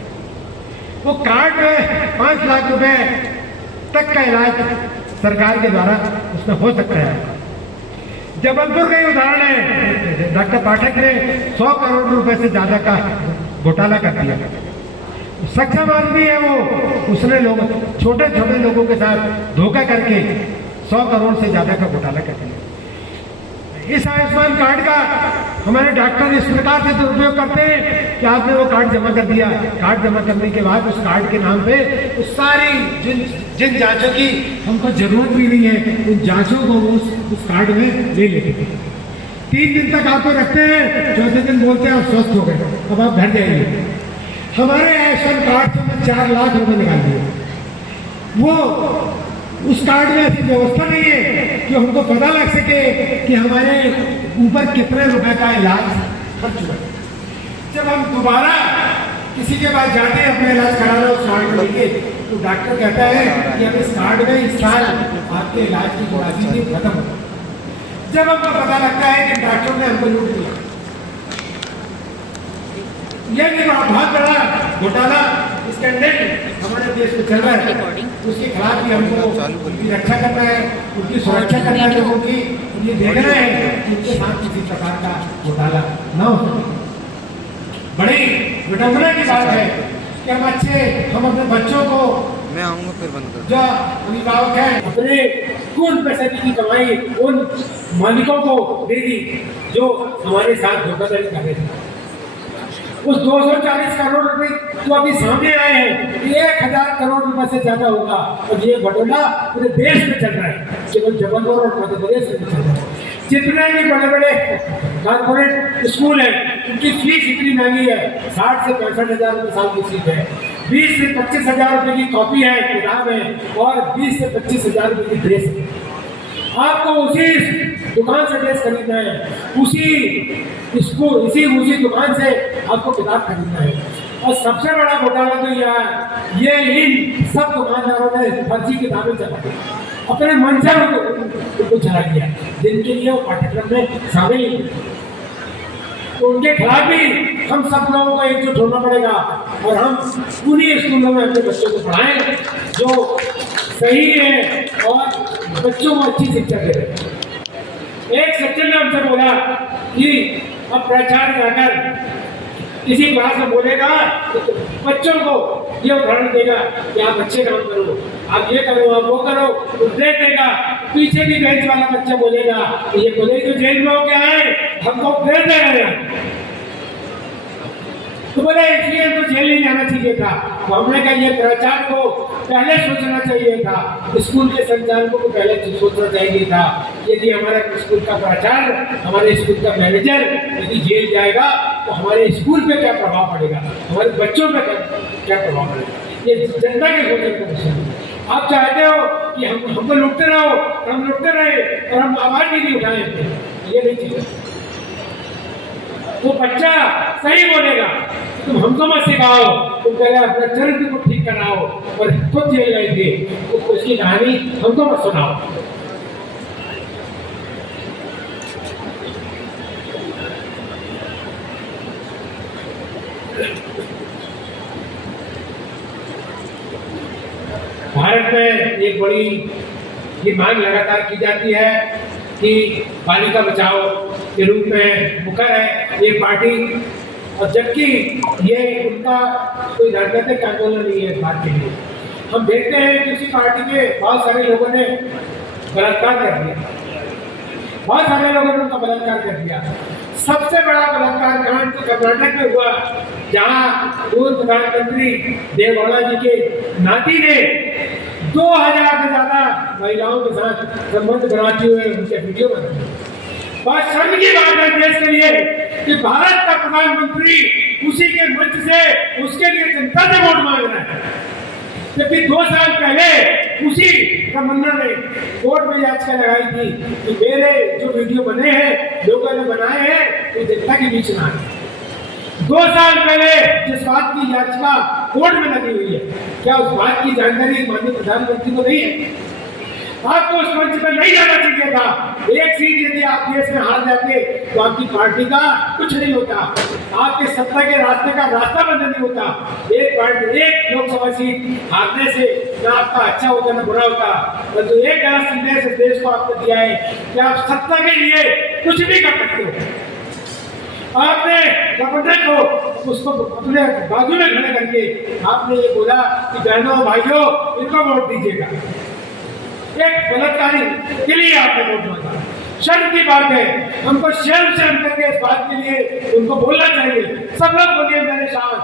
वो कार्ड में 5 लाख रुपए तक का इलाज सरकार के द्वारा उसमें हो सकता है। जबलपुर का उदाहरण है, डॉक्टर पाठक ने 100 करोड़ रुपए से ज्यादा का घोटाला कर दिया। सक्षम आदमी है वो, उसने लोग छोटे छोटे लोगों के साथ धोखा करके 100 करोड़ से ज्यादा का घोटाला कर दिया। इस आयुष्मान कार्ड का हमारे डॉक्टर इस प्रकार से दुरुपयोग करते हैं कि आपने वो कार्ड जमा कर दिया, कार्ड जमा करने के बाद उस कार्ड के नाम पे उस सारी जिन जांचों की हमको जरूरत भी नहीं है उन जांचों को उस कार्ड में ले लेते हैं। 3 दिन तक आपको रखते हैं, चौथे दिन बोलते हैं आप स्वस्थ हो गए, अब आप घर जाइए। हमारे आयुष्मान कार्ड से मैं 4 लाख रुपए निकाल दिए। वो उस कार्ड में ऐसी व्यवस्था नहीं है कि जो हमको पता लग सके कि हमारे ऊपर कितने रुपए का इलाज खर्च हुआ। जब हम दोबारा किसी के पास जाते हैं अपना इलाज कराना उस कार्ड में लेके, तो डॉक्टर कहता है कि अब इस कार्ड में इस साल आपके इलाज की जो राशि थी खत्म हो। जब हमको पता लगता है कि डॉक्टर ने हमको लूट लिया, यह भी बहुत बड़ा घोटाला स्कैंडल हमारे देश में चल रहा है, उसके खिलाफ भी हमको उनकी रक्षा करना है, उनकी सुरक्षा करना है, लोगों की ये देखना है कि उनके साथ किसी प्रकार का घोटाला न हो। बड़ी विडंबना की बात है कि हम अपने बच्चों को, मैं आऊंगा फिर बंद कर, जो अभिभावक है अपने खून पैसे की कमाई उन मालिकों को दे दी जो हमारे साथ धोखाधड़ी कर रहे थे। उस 240 करोड़ रुपए जो अभी सामने आए हैं, 1000 करोड़ रुपए से ज्यादा होगा, और ये घोटाला पूरे देश में चल रहा है, केवल जबलपुर और मध्य प्रदेश में चल रहा है। जितने भी बड़े बड़े कॉर्पोरेट स्कूल हैं, उनकी फीस इतनी महंगी है, 60 से 65 हजार रुपये साल की फीस है, 20 से 25 हजार रुपये की कॉपी है, किताब है, और 20 से 25 हजार रुपये की ड्रेस है। आपको उसी दुकान से ड्रेस खरीदना है, उसी दुकान से आपको किताब खरीदना है। और सबसे बड़ा घोटाला तो ये इन सब दुकानदारों ने फर्जी किताबें चला दी, अपने मन से उनको चला दिया, जिनके लिए वो पाठ्यक्रम में शामिल नहीं थे। तो उनके खिलाफ भी हम सब लोगों को एकजुट होना पड़ेगा, और हम उन्हीं स्कूलों में अपने बच्चों को पढ़ाएं जो सही है और बच्चों को अच्छी शिक्षा दे रहे हैं। एक सज्जन ने हमसे बोला कि अब प्राचार्य जाकर किसी क्लास में बोलेगा तो बच्चों को ये उदाहरण देगा कि आप अच्छे काम करो, आप ये करो, आप वो करो, उपदेश देगा। पीछे भी बेंच वाला बच्चा बोलेगा तो ये बोले तो जेल में हो गया है, हमको उपदेश दे रहे हैं। तो बोले इसलिए हमको जेल नहीं जाना चाहिए था। तो हमने कहा ये प्राचार्य को पहले सोचना चाहिए था, स्कूल के संचालकों को पहले सोचना चाहिए था। यदि हमारे स्कूल का प्राचार्य, हमारे स्कूल का मैनेजर यदि जेल जाएगा तो हमारे स्कूल पे क्या प्रभाव पड़ेगा, हमारे बच्चों पे क्या प्रभाव पड़ेगा। ये जनता के सोचने का विषय है। आप चाहते हो कि हमको लुटते रहो, हम लुटते रहे और हम आवाज नहीं उठाए, ये नहीं चाहिए। वो बच्चा सही बोलेगा, तुम हमको मत सिखाओ, तुम पहले अपना चरित्र को ठीक कराओ, और खुद जेल गए थे तो उसकी कहानी हमको मत सुनाओ। भारत में एक बड़ी ये मांग लगातार की जाती है कि बालिका बचाओ के रूप में मुखर है ये पार्टी, और जबकि ये उनका कोई राजनीतिक आंदोलन नहीं है इस बात के लिए। हम देखते हैं कि उसी पार्टी के बहुत सारे लोगों ने बलात्कार कर दिया, बहुत सारे लोगों ने उनका बलात्कार कर दिया। सबसे बड़ा बलात्कार कांड तो कर्नाटक में हुआ, जहां पूर्व प्रधानमंत्री देवेगौड़ा जी के नाती ने 2000 से ज्यादा महिलाओं के साथ संबंध बनाते हुए उनके वीडियो बनाए। बहुत शर्म की बात है देश के लिए कि भारत का प्रधानमंत्री उसी के मंच से उसके लिए जनता से वोट मांग रहा है, जबकि 2 साल पहले उसी तमन्ना ने कोर्ट में याचिका लगाई थी कि मेरे जो वीडियो बने हैं, लोगों ने बनाए हैं, वो जनता के बीच में आए। 2 साल पहले जिस बात की याचिका कोर्ट में लगी हुई है, क्या उस बात की जानकारी माननीय प्रधानमंत्री को नहीं है? आपको उस मंच पर नहीं जाना चाहिए था। एक सीट यदि आप देश में हार जाते तो आपकी पार्टी का कुछ नहीं होता, आपके सत्ता के रास्ते का रास्ता बंद नहीं होता। एक लोकसभा सीट हारने से न आपका अच्छा होता न बुरा होता, परंतु एक गलत संदेश देश को आपने दिया है कि आप सत्ता के लिए कुछ भी कर सकते हो। आपने गवर्नर को उसको अपने बाजू में खड़े करके आपने ये बोला कि बहनों भाइयों इनको वोट दीजिएगा। एक बलात्कारी के लिए आपने वोट मांगा, शर्म की बात है। हमको शर्म करके इस बात के लिए उनको बोलना चाहिए। सब लोग बोलिए मेरे साथ,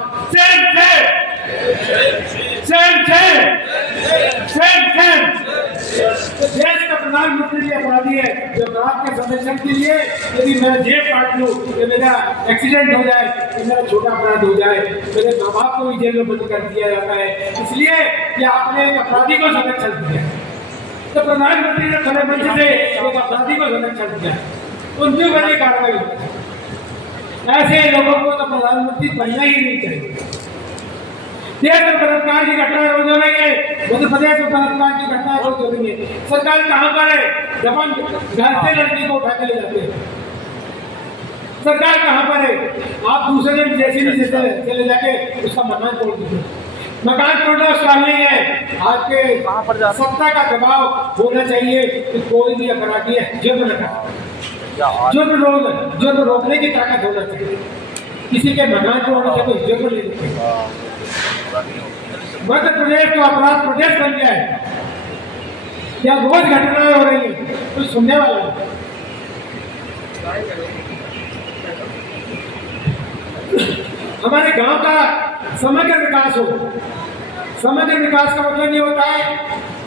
देश का प्रधानमंत्री भी अपराधी है जो अपराध के संरक्षण के लिए यदि मैं जेब काट लूं, मेरा एक्सीडेंट हो जाए, मेरा छोटा अपराध हो जाए, मेरे माँ बाप को भी जेल में बंद कर दिया जाता है, इसलिए कि आपने एक अपराधी को संरक्षण दिया। तो प्रधानमंत्री ने खड़े मंच से एक अपराधी को संरक्षण दिया, उनके ऊपर ये कार्रवाई होती है। ऐसे लोगों को तो प्रधानमंत्री बनना ही नहीं चाहिए। देश में बलात्कार की घटनाएं रोज हो रही है, मध्य प्रदेश में बलात्कार की घटनाएं रोज हो रही है। सरकार कहाँ पर है जब हम घर से लड़की को उठा के ले जाते हैं? सरकार कहाँ पर है? आप दूसरे दिन जेसीबी से ले जाके उसका मकान तोड़ दीजिए। मकान तोड़ना उसका नहीं है, आपके सत्ता का दबाव होना चाहिए कि कोई भी अपराधी है जुर्म न करे, जुर्म रोकने की ताकत होना चाहिए। किसी के मकान तोड़ने से कोई जुर्म नहीं होता। मध्य प्रदेश तो अपराध प्रदेश बन गया है, या रोज घटनाएं हो रही है, कुछ सुनने वाला है। हमारे गांव का समग्र विकास हो। समग्र विकास का मतलब ये होता है,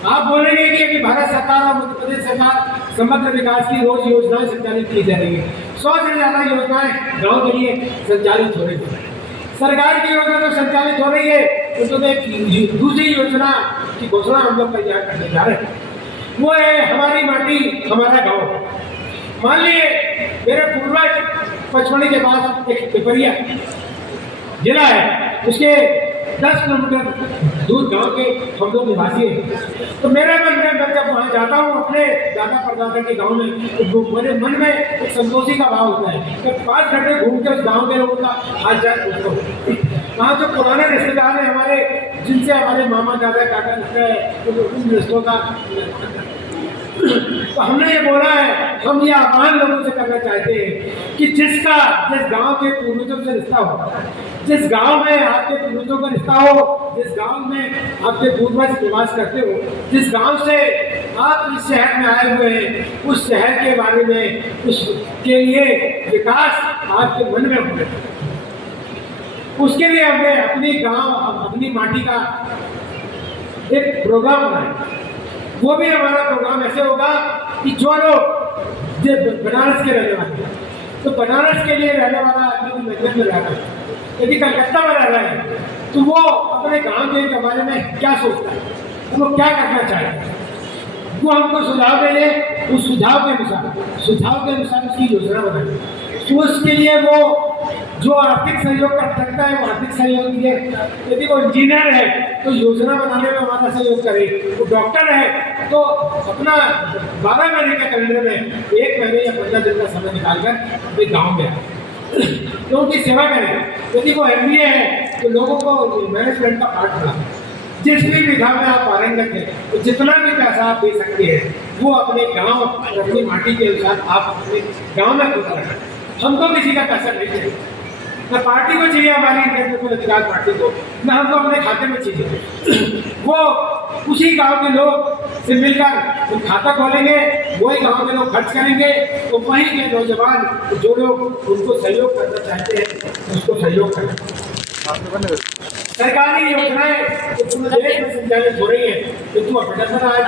आप बोलेंगे कि अभी भारत सरकार और मध्य प्रदेश सरकार समग्र विकास की रोज योजनाएं संचालित की जा रही है। 100 से ज्यादा योजनाएं गांव के लिए संचालित हो रही है। सरकार की योजना तो संचालित हो रही है, तो एक दूसरी योजना की घोषणा हम लोग तैयार करने जा रहे हैं। वो है हमारी माटी हमारा गांव। मान लीजिए मेरे पूर्वज पचमढ़ी के पास एक पिपरिया जिला है, उसके 10 किलोमीटर दूर गांव के हम लोग निवासी हैं। तो मेरे मन में मैं जब वहाँ जाता हूँ अपने दादा परदादा के गांव में, तो मेरे मन में एक संतोषी का भाव होता है। तो 5 घंटे घूम के उस गाँव के लोगों का हाथ जाए पूछता हूँ। वहाँ जो पुराने रिश्तेदार हैं हमारे, जिनसे हमारे मामा दादा काका उन रिश्तों का, तो हमने ये बोला है, हम ये आह्वान लोगों से करना चाहते हैं कि जिस गांव के पूर्वजों से रिश्ता हो, जिस गांव में आपके पूर्वजों का रिश्ता हो, जिस गांव में आपके पूर्वज निवास करते हो, जिस गांव से आप इस शहर में आए हुए हैं, उस शहर के बारे में, उसके लिए विकास आपके मन में होना चाहिए। उसके लिए हमने अपनी गांव, अपनी माटी का एक प्रोग्राम बनाया। वो भी हमारा प्रोग्राम ऐसे होगा कि जो लोग बनारस के रहने वाले हैं, तो बनारस के लिए रहने वाला आदमी लंदन में रह रहा है, यदि कलकत्ता में रह रहा है, तो वो अपने गांव के बारे में क्या सोचता है, वो क्या करना चाहता है, वो हमको सुझाव देंगे। उस सुझाव के अनुसार उसकी योजना बनाएंगे। तो उसके लिए वो जो आर्थिक सहयोग कर सकता है वो आर्थिक सहयोग दिए। यदि वो इंजीनियर है तो योजना बनाने में हमारा सहयोग करे। वो डॉक्टर है तो अपना 12 महीने के कैलेंडर में 1 महीने या 15 दिन का समय निकालकर अपने गाँव में आए तो उनकी सेवा करें। यदि वो MBA है तो लोगों को मैनेजमेंट का पाठ पढ़ा। जिस भी विधा में आप पारंगत हैं तो जितना भी पैसा आप दे सकते हैं वो अपने गांव और अपनी माटी के अनुसार आप अपने गांव में खुद रखें। हमको किसी का पैसा नहीं चाहिए, न पार्टी को चाहिए, हमारी इंडियन अधिकार पार्टी को, न हमको अपने खाते में चाहिए। वो उसी गांव के लोग से मिलकर खाता खोलेंगे, वही गांव के लोग खर्च करेंगे, तो वहीं के नौजवान जो लोग उनको सहयोग करना चाहते हैं उसको सहयोग करें। सरकारी योजनाएं पूरे देश में संचालित हो रही है, किंतु आज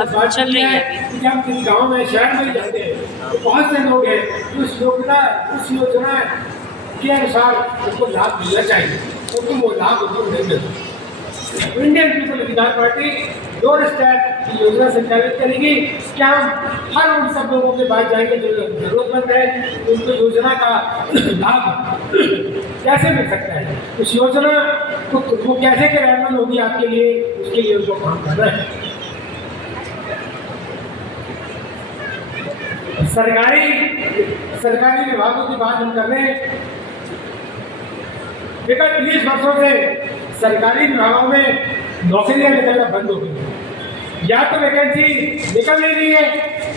बात चल रही है कि हम किसी गाँव में शहर में ही जाते हैं तो बहुत से लोग हैं उस योजना के अनुसार उनको लाभ मिलना चाहिए, क्योंकि वो लाभ उनको नहीं मिलता। इंडियन पीपल अधिकार पार्टी डोर स्टेप की योजना संचालित करेगी। क्या हम हर उन सब लोगों के पास जाएंगे जो जरूरतमंद है, उनको योजना का लाभ कैसे मिल सकता है, उस योजना को वो कैसे क्रियान्वयन होगी आपके लिए, उसके लिए उनको काम करना है। सरकारी विभागों की बात हम कर रहे हैं। विगत 20 वर्षों से सरकारी विभागों में नौकरियां निकलना बंद हो गई। या तो वैकेंसी निकल नहीं रही है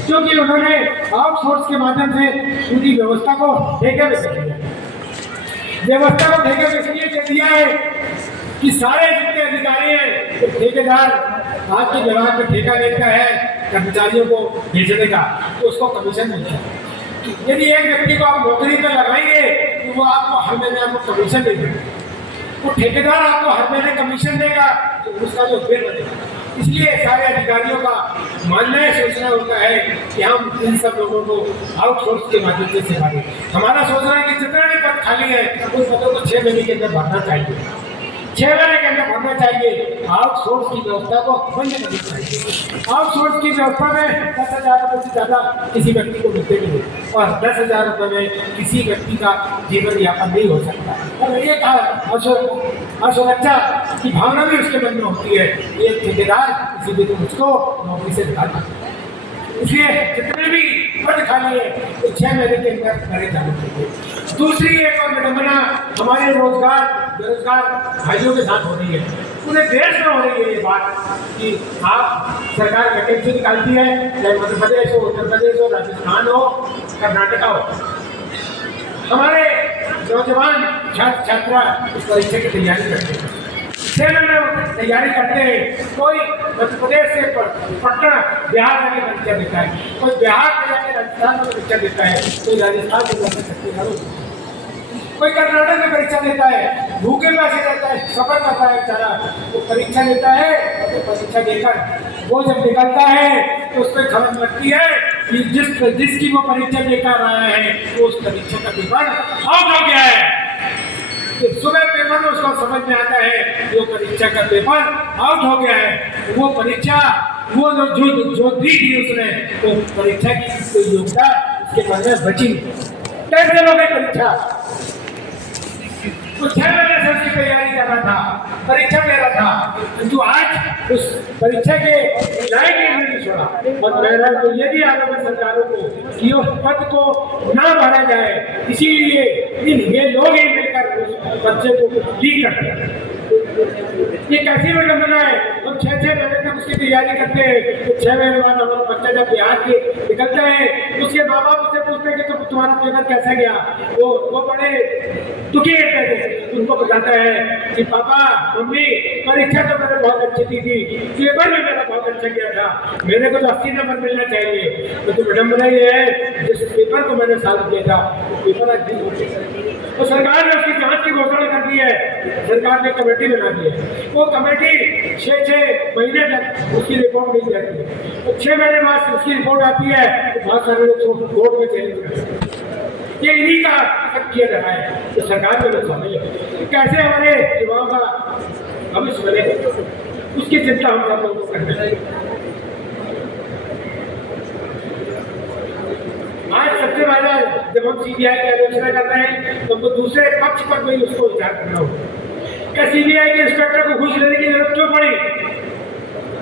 क्योंकि उन्होंने आउटसोर्स के माध्यम से पूरी व्यवस्था को ठेके में कर दिया। व्यवस्था को ठेके में इसलिए दे दिया है कि सारे जितने अधिकारी हैं तो ठेकेदार आपके विभाग में ठेका लेता है कर्मचारियों को भेजने का, तो उसको कमीशन मिलता है। यदि एक व्यक्ति को आप नौकरी पर लगाएंगे तो वो आपको हर महीने आपको कमीशन देगा, वो ठेकेदार आपको हर महीने कमीशन देगा तो उसका जो बिल बनेगा। इसलिए सारे अधिकारियों का मानना है, सोचना होता है कि हम इन सब लोगों को आउटसोर्स के माध्यम से सिखा दें। हमारा सोचना है कि जितने भी पद खाली है उन पदों को 6 महीने के अंदर भरना चाहिए। 6 महीने के अंदर भरना चाहिए। आउटसोर्स की व्यवस्था को बंद करनी चाहिए। आउटसोर्स की व्यवस्था में 10,000 रुपये से ज़्यादा किसी व्यक्ति को मिलते नहीं और 10,000 रुपये में किसी व्यक्ति का जीवन यापन नहीं हो सकता। और एक असुरक्षा की भावना भी उसके मन में होती है। एक ठेकेदार किसी भी दिन उसको नौकरी से निकालता, इसलिए जितने भी पद खाली है वो 6 महीने के अंदर भरे जाने चाहिए। दूसरी एक और विडंबना हमारे बेरोजगार भाइयों के साथ हो रही है, पूरे देश में हो रही है ये बात कि आप सरकार वैकेंसी निकालती है, चाहे मध्य प्रदेश हो, उत्तर प्रदेश हो, राजस्थान हो, कर्नाटका हो। हमारे नौजवान छात्र छात्रा इस परीक्षा की तैयारी करते हैं, 6 महीने तैयारी करते हैं। कोई मध्य प्रदेश से पटना बिहार जाके परीक्षा देता है, कोई बिहार में जाके राजस्थान में परीक्षा देता है, कोई राजस्थान से जाकर छत्तीसगढ़, कोई कर्नाटक में परीक्षा देता है, भूखे में से रहता है, सफर करता है बेचारा, वो परीक्षा देता है। तो परीक्षा देकर वो जब निकलता है तो उस पर खबर लगती है कि जिसकी वो परीक्षा देकर आया है वो उस परीक्षा का पेपर आउट हो गया है। सुबह पेपर में उसको समझ में आता है वो परीक्षा का पेपर आउट हो गया है। वो परीक्षा वो जो दी थी उसने वो परीक्षा की कोई योग्यता उसके मन में बची नहीं। कैसे लोग परीक्षा वो 6 महीने से उसकी तैयारी कर रहा था, परीक्षा दे रहा था, किंतु आज उस परीक्षा के लायक ही नहीं छोड़ा। और मेरा तो ये भी आग्रह है सरकारों को कि उस पद को ना भरा जाए, इसीलिए ये लोग ही मिलकर उस बच्चे को लीक करते हैं। ये कैसी विडंबना है, हम 6-6 महीने तक उसकी तैयारी करते हैं, तो 6 महीने बाद हमारा बच्चा जब बिहार के निकलता है उसके माँ बाप उससे पूछते हैं कि तो तुम्हारा पेपर कैसा गया। वो बड़े दुखी रहते थे, उनको बताता है कि पापा मम्मी परीक्षा तो मैंने बहुत अच्छी दी थी, पेपर भी मेरा बहुत अच्छा गया था, मेरे को तो 80 नंबर मिलना चाहिए। तो विडंबना ये है जिस पेपर को मैंने सॉल्व किया था वो पेपर आज तो सरकार ने उसकी जांच की घोषणा कर दी है। सरकार ने कमेटी बना दी है, वो कमेटी 6-6 महीने तक उसकी रिपोर्ट नहीं जाती है। तो 6 महीने बाद उसकी रिपोर्ट आती है तो बहुत सारे लोग कोर्ट में चैलेंज करते हैं। ये इन्हीं का सब किया जा रहा है, तो सरकार में लोग शामिल है। कैसे हमारे युवाओं का भविष्य बनेगा उसकी चिंता हम सब लोगों को करनी चाहिए। आज सबसे पहले जब हम सीबीआई की आलोचना कर रहे हैं तो हमको दूसरे पक्ष पर भी उसको विचार करना होगा। क्या सीबीआई के इंस्पेक्टर को घूस लेने की जरूरत क्यों पड़ी?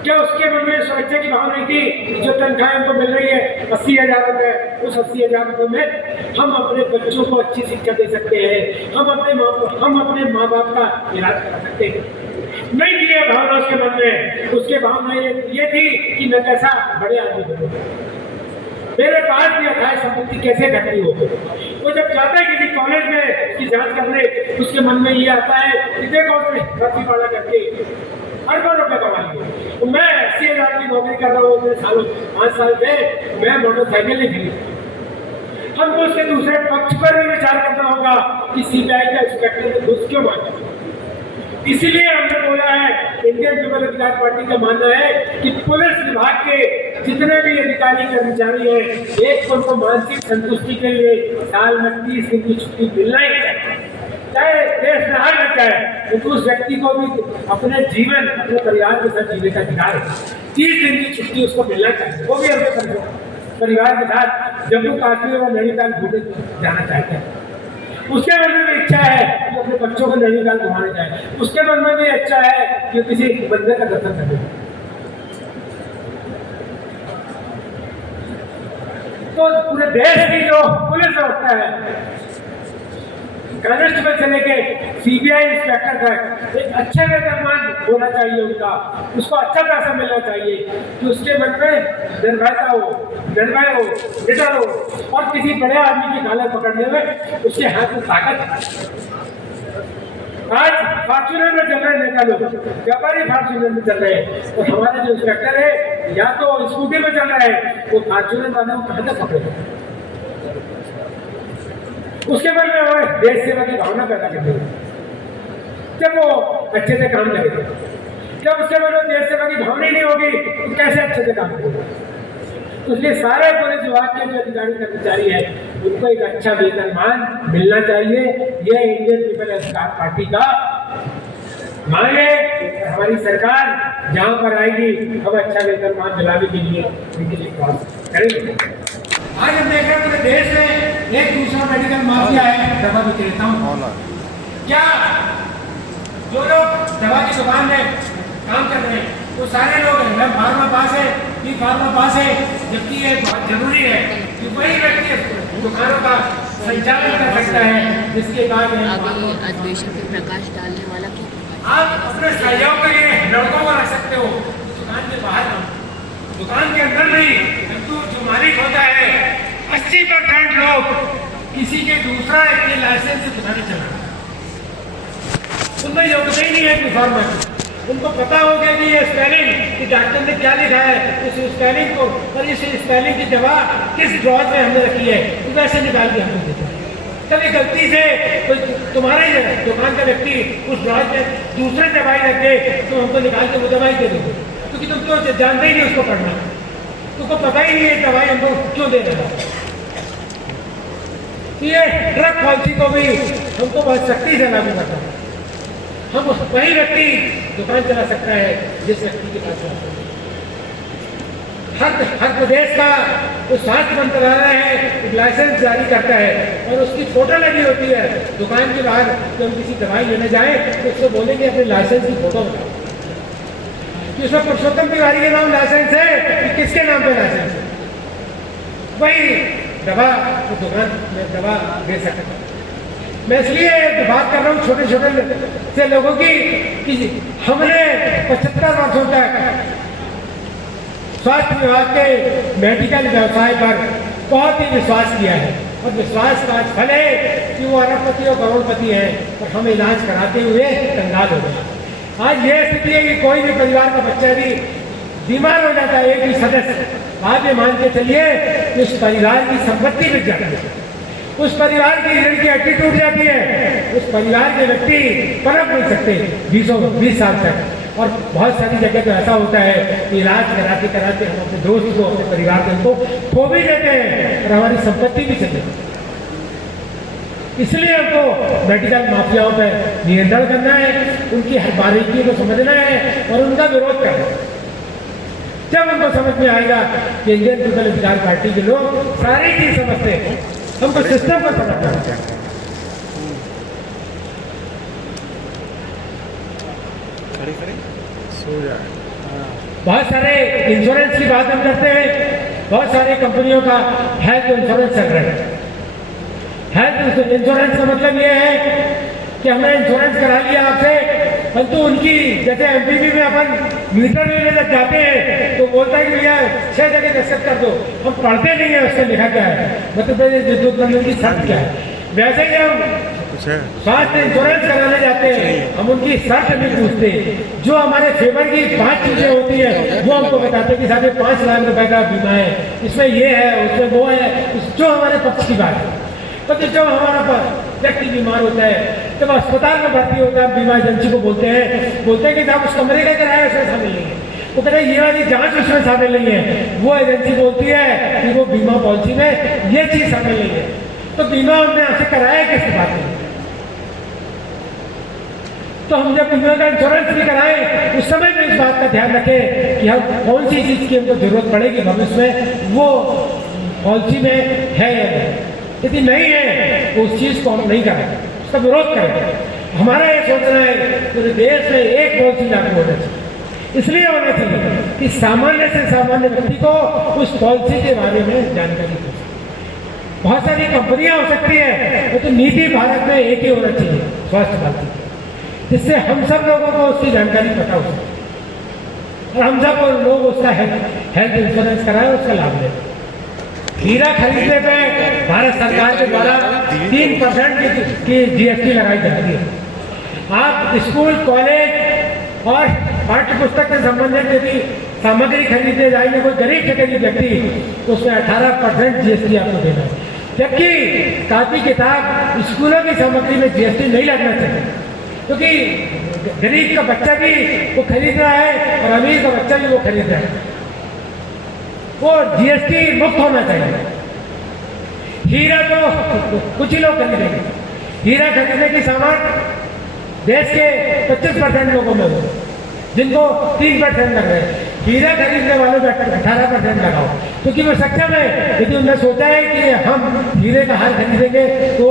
क्या उसके मन में सुरक्षा की भावना नहीं थी? जो तनख्वाह हमको मिल रही है 80,000 रुपये, उस 80,000 रुपये में हम अपने बच्चों को अच्छी शिक्षा दे सकते हैं, हम अपने माँ बाप का इलाज करा सकते हैं। नहीं थी ये भावना उसके मन में। उसके भावना ये थी कि मैं कैसा बड़े आदमी बनूं, मेरे पास भी अथाह संपत्ति कैसे इकट्ठी हो। वो जब जाता है किसी कॉलेज में उसकी जांच करने, उसके मन में ये आता है कि देखो भर्ती वाला करके अरबों रुपये कमा लिए, तो मैं 80,000 की नौकरी कर रहा हूँ, 5 साल से मैं मोटरसाइकिल नहीं खरीदी। हमको उसके दूसरे पक्ष पर भी विचार करना होगा कि सीबीआई का इंस्पेक्टर ने घूस क्यों मांगा। इसीलिए हमने बोला है, इंडियन पीपल अधिकार पार्टी का मानना है कि पुलिस विभाग के जितने भी अधिकारी कर्मचारी हैं, एक उनको मानसिक संतुष्टि के लिए साल में 30 दिन की छुट्टी मिलना ही चाहिए, चाहे देश में हर जाए, तो उस व्यक्ति को भी अपने जीवन अपने परिवार के साथ जीने का अधिकार है। 30 दिन की छुट्टी उसको मिलना चाहिए। वो भी अपने परिवार के साथ जम्मू कश्मीर और नैनीताल घूमने जाना चाहते हैं। उसके मन में भी इच्छा है कि अपने बच्चों को नैनीताल घुमाने जाए, उसके मन में भी इच्छा है कि किसी बंदे का दर्शन करे। तो पूरे देश की जो पुलिस व्यवस्था है, कांस्टेबल से लेके सीबीआई इंस्पेक्टर तक, एक अच्छे वेतनमान होना चाहिए उनका, उसको अच्छा पैसा मिलना चाहिए कि उसके मन में निर्भयता हो, निर्भय हो, निडर हो, और किसी बड़े आदमी की गाला पकड़ने में उसके हाथ में ताकत। आज फॉर्च्यूनर में चल रहे नेता लोग, व्यापारी फॉर्च्यूनर में चल रहे हैं, और हमारे जो इंस्पेक्टर है या तो स्कूटी में चल रहे हैं, वो फॉर्च्यूनर वाले को कहाँ तक पकड़े। उसके बाद में वो देश सेवा की भावना पैदा करते हैं जब वो अच्छे से काम करेगा। जब उसके बाद में देश सेवा की भावना ही नहीं होगी तो कैसे अच्छे से काम करेगा। तो इसलिए सारे पुलिस विभाग के जो अधिकारी कर्मचारी है उनको एक अच्छा वेतनमान मिलना चाहिए। यह इंडियन पीपल अधिकार पार्टी का मांगे हमारी सरकार जहाँ पर आएगी हम अच्छा वेतनमान दिलाने के लिए उनके लिए काम करेंगे। आज हम देख रहे हैं पूरे देश में एक दूसरा मेडिकल माफिया है दवा विक्रेताओं। क्या जो लोग दवा की दुकान में काम कर रहे हैं वो सारे लोग हैं फार्मा पास है बी फार्मा पास है, जबकि ये बहुत जरूरी है कि वही व्यक्ति दुकानों का संचालन कर सकता है जिसके बाद अधिवेशन पे प्रकाश डालने वाला की आप अपने सहयोग के लिए लड़कों को रख सकते हो दुकान के बाहर, दुकान के अंदर नहीं, किंतु जो मालिक होता है 80% लोग किसी के दूसरा एक लाइसेंस से दुकान चला उनमें योग्यता ही नहीं है कि फार्मा की। उनको पता हो गया कि ये स्पेलिंग कि डॉक्टर ने क्या लिखा है, इस स्पेलिंग को और इस स्पेलिंग की दवा किस ड्रॉज में हमने रखी है वैसे निकाल के हमको देता है। कभी गलती से कोई तुम्हारे दुकान का व्यक्ति उस ड्रॉज में दूसरे दवाई रख दे तो हमको निकाल के वो दवाई दे दोगे, क्योंकि तुम तो जानते ही नहीं उसको पढ़ना, तुमको पता ही नहीं है दवाई हमको क्यों दे रहा है। ये ड्रग पॉलिसी को भी हमको बहुत सख्ती से लागू करना है। हम वही व्यक्ति दुकान चला सकता है जिस व्यक्ति के पास हर प्रदेश का जो स्वास्थ्य मंत्रालय है एक लाइसेंस जारी करता है और उसकी फोटो लगी होती है दुकान के बाहर। जब हम किसी दवाई लेने जाए तो उसको बोलेंगे अपने लाइसेंस की फोटो बताओ कि उसमें पुरुषोत्तम तिवारी के नाम लाइसेंस है कि किसके नाम पे लाइसेंस है, वही दवा तो दुकान में दवा दे सकता है। मैं इसलिए बात कर रहा हूँ छोटे छोटे से लोगों की कि हमने 75 वर्षों तक स्वास्थ्य विभाग के मेडिकल व्यवसाय पर बहुत ही विश्वास किया है और विश्वास का फल है कि वो अरबपति और करोड़पति हैं और हम इलाज कराते हुए कंगाल हो गए। आज ये स्थिति है कि कोई भी परिवार का बच्चा भी बीमार हो जाता है, एक भी सदस्य, आप ये मान के चलिए कि उस परिवार की संपत्ति बिक जाती है, उस परिवार की ऋण की हड्डी टूट जाती है, उस परिवार के व्यक्ति पनप नहीं सकते 20 साल तक। और बहुत सारी जगह तो ऐसा होता है कि इलाज कराते कराते हम अपने दोस्त को अपने परिवार के को खो भी देते हैं और हमारी संपत्ति भी चली। इसलिए हमको मेडिकल माफियाओं पर नियंत्रण करना है, उनकी हर बारीकी को समझना है और उनका विरोध करना है। जब हमको समझ में आएगा कि इंडियन पीपल अधिकार पार्टी के लोग सारी चीज समझते हैं, हमको सिस्टम को समझना चाहिए। बहुत सारे इंश्योरेंस की बात हम करते हैं, बहुत सारे कंपनियों का हेल्थ इंश्योरेंस चल रहा है। हेल्थ इंश्योरेंस का मतलब ये है कि हमने इंश्योरेंस करा लिया आपसे, परंतु उनकी जैसे एमपीवी में अपन मीटर लेने जब जाते हैं तो बोलता है कि भैया 6 जगह दस्तखत कर दो, हम पढ़ते नहीं है उसका लिखा क्या है, मतलब विद्युत मंडल की शर्त क्या है। वैसे ही हम स्वास्थ्य इंश्योरेंस कराने जाते हैं, हम उनकी शर्त नहीं पूछते, जो हमारे फेवर की 5 चीजें होती है वो हमको बताते हैं कि साढ़े 5 लाख रुपए का बीमा है, इसमें ये है उसमें वो है, जो हमारे पक्ष की बात है। तो जब हमारा व्यक्ति बीमार होता है, जब अस्पताल में भर्ती होता है, बीमा एजेंसी को बोलते हैं कि साहब उस कमरे का किराया उसमें शामिल नहीं है, वो कहते हैं ये वाली जांच उसमें शामिल नहीं है। वो एजेंसी बोलती है कि वो बीमा पॉलिसी में ये चीज शामिल नहीं है। तो बीमा हमने आपसे कराया किस बात में? तो हम जब बीमा का इंश्योरेंस भी कराएं उस समय में इस बात का ध्यान रखें कि हम कौन सी चीज की हमको जरूरत पड़ेगी भविष्य में, वो पॉलिसी में है या नहीं। यदि नहीं है तो उस चीज को हम नहीं करें, उसका विरोध करें। हमारा ये सोचना है पूरे देश में एक पॉलिसी लागू होना चाहिए। इसलिए होना चाहिए कि सामान्य से सामान्य व्यक्ति को उस पॉलिसी के बारे में जानकारी हो। बहुत सारी कंपनियां हो सकती है, तो नीति भारत में एक ही होना चाहिए, स्वास्थ्य पॉलिसी, जिससे हम सब लोगों को उसकी जानकारी पता हो और हम सब लोग उसका हेल्थ इंश्योरेंस कराए, उसका लाभ लें। हीरा खरीदने पे भारत सरकार के द्वारा 3% की जीएसटी लगाई जाती है। आप स्कूल, कॉलेज और पाठ्य पुस्तक से संबंधित यदि सामग्री खरीदने जाएंगे कोई गरीब से गरीब व्यक्ति, तो उसमें 18% जीएसटी आपको देना है। जबकि कापी किताब स्कूलों की सामग्री में जीएसटी नहीं लगना चाहिए, क्योंकि गरीब का बच्चा भी वो खरीद रहा है और अमीर का बच्चा भी वो खरीद रहा है, वो जीएसटी मुक्त होना चाहिए। हीरा तो कुछ ही लोग खरीदेंगे, हीरा खरीदने की सामान देश के 25% लोगों में हो, जिनको 3% लग रहे हैं। हीरा खरीदने वालों को 18% लगाओ, क्योंकि वो सक्षम है। यदि उन्होंने सोचा है कि हम हीरे का हार खरीदेंगे तो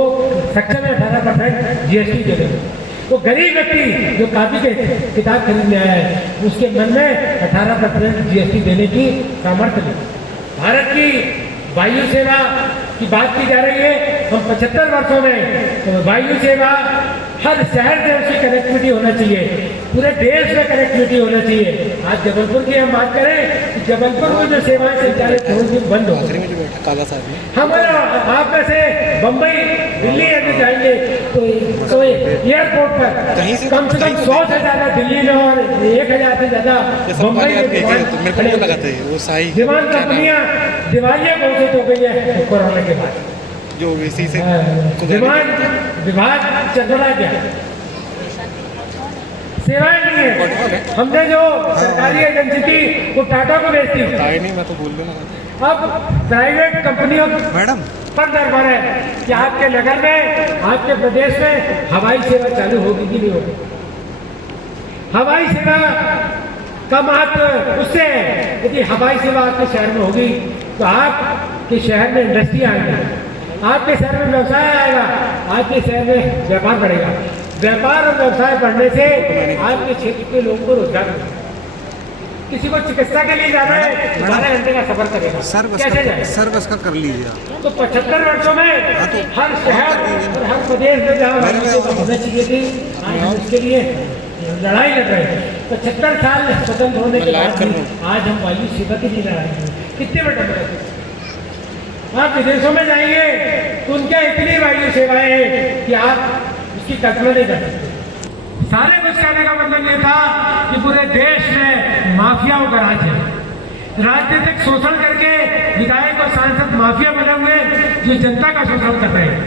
सक्षम है 18% GST दे देंगे। तो गरीब व्यक्ति जो कापी के किताब खरीदने आया है उसके मन में 18% GST देने की सामर्थ्य नहीं। भारत की वायु सेवा की बात की जा रही है। हम 75 वर्षों में तो वायु सेवा हर शहर से उसकी कनेक्टिविटी होना चाहिए, पूरे देश में कनेक्टिविटी होना चाहिए। आज जबलपुर की हम बात करें तो जबलपुर में जो सेवाएं संचालित होंगी बंद हो, हम आप में से बम्बई दिल्ली यदि जाएंगे तो एयरपोर्ट पर कम से कम 100 से ज्यादा दिल्ली में और 1000 से ज्यादा बम्बई में विमान कंपनियां दिवालिया घोषित हो गई है कोरोना के बाद। जो इसी से विमान विभाग चल रहा क्या, सेवाएं नहीं है। हमने जो सरकारी एजेंसी थी वो टाटा को बेचती थी, नहीं मैं तो बोल देना। अब प्राइवेट कंपनियों मैडम पर निर्भर है कि आपके नगर में, आपके प्रदेश में हवाई सेवा चालू होगी कि नहीं होगी। हवाई सेवा का महत्व उससे है, यदि हवाई सेवा आपके शहर में होगी तो आपके शहर में इंडस्ट्री आएगी, आपके शहर में व्यवसाय आएगा, आपके शहर में व्यापार बढ़ेगा। व्यापार और व्यवसाय बढ़ने से आपके क्षेत्र के लोगों को रोजगार मिलेगा। किसी को चिकित्सा के लिए जाना है 12 घंटे का सफर करेगा, कैसे जाए? सर्विस का कर लीजिए। तो 75 वर्षों में हर शहर और हर प्रदेश में जहाँ होना चाहिए थी, आज हम उसके लिए लड़ाई लड़ रहे हैं। 75 साल स्वतंत्र होने के बाद आज हम वायु सेवा की नहीं लड़ाई कर रहे हैं। कितने बड़े आप विदेशों में जाएंगे तो उनके इतनी वायु सेवाएं हैं कि आप उसकी कल्पना नहीं कर सकते। सारे कुछ कहने का मतलब ये था कि पूरे देश में माफियाओं का राज है, राजनीतिक शोषण करके विधायक और सांसद माफिया बने हुए जो जनता का शोषण कर रहे हैं।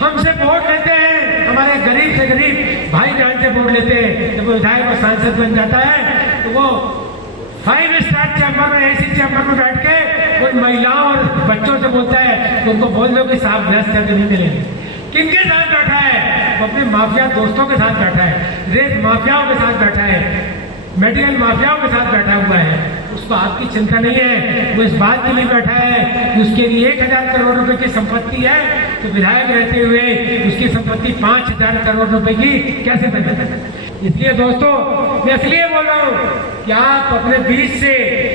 हमसे वोट लेते हैं, हमारे गरीब से गरीब भाई बहन से वोट लेते हैं। जब वो विधायक और सांसद बन जाता है तो वो 5 स्टार चैम्बर में, AC चैम्बर में बैठ के उन महिलाओं और बच्चों से बोलता है तो उनको बोल दो कि साफ ग्रस्त है तो नहीं मिलेंगे। किनके साथ बैठा है? वो अपने माफिया दोस्तों के साथ बैठा है, रेत माफियाओं के साथ बैठा है, मेडिकल माफियाओं के साथ बैठा हुआ है। उसको आपकी चिंता नहीं है, वो इस बात के लिए बैठा है कि उसके लिए 1000 करोड़ रुपए की संपत्ति है तो विधायक रहते हुए उसकी संपत्ति 5000 करोड़ रुपए की कैसे बन सकती है? इसलिए दोस्तों मैं इसलिए बोल रहा हूँ कि आप अपने बीच से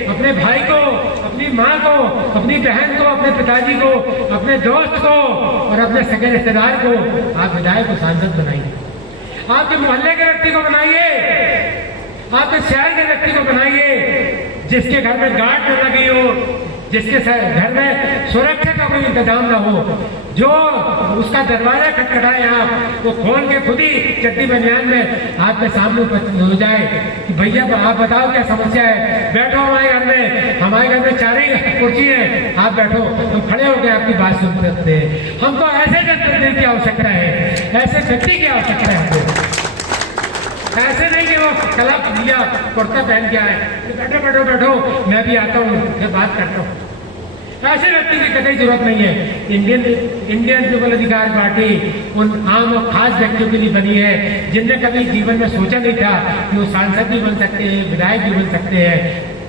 अपने भाई को, अपनी माँ को, अपनी बहन को, अपने पिताजी को, अपने दोस्त को और अपने सगे रिश्तेदार को आप विधायक और सांसद बनाइए। आपके मोहल्ले के व्यक्ति को बनाइए, आपके शहर के व्यक्ति को बनाइए, जिसके घर में गार्ड न लगी हो, जिसके घर में सुरक्षा का कोई इंतजाम न हो, जो उसका दरवाजा खटखटाए आप वो खोल के खुद ही चड्डी बनियान में आपके सामने उपस्थित हो जाए कि भैया आप बताओ क्या समस्या है, बैठो हमारे घर में, हमारे घर में 4 ही कुर्सी है, आप बैठो, हम खड़े होकर आपकी बात सुन सकते हैं। हमको ऐसे जनप्रतिनिधि की आवश्यकता है, ऐसे व्यक्ति की आवश्यकता है हमको। ऐसे नहीं कि वो कलप दिया कुर्ता पहन के आए, बैठो बैठो बैठो मैं भी आता हूँ, मैं बात करता हूँ। ऐसे व्यक्ति की कतई जरूरत नहीं है। इंडियन पीपल अधिकार पार्टी उन आम और खास व्यक्तियों के लिए बनी है जिनने कभी जीवन में सोचा नहीं था कि वो सांसद भी बन सकते हैं, विधायक भी बन सकते हैं,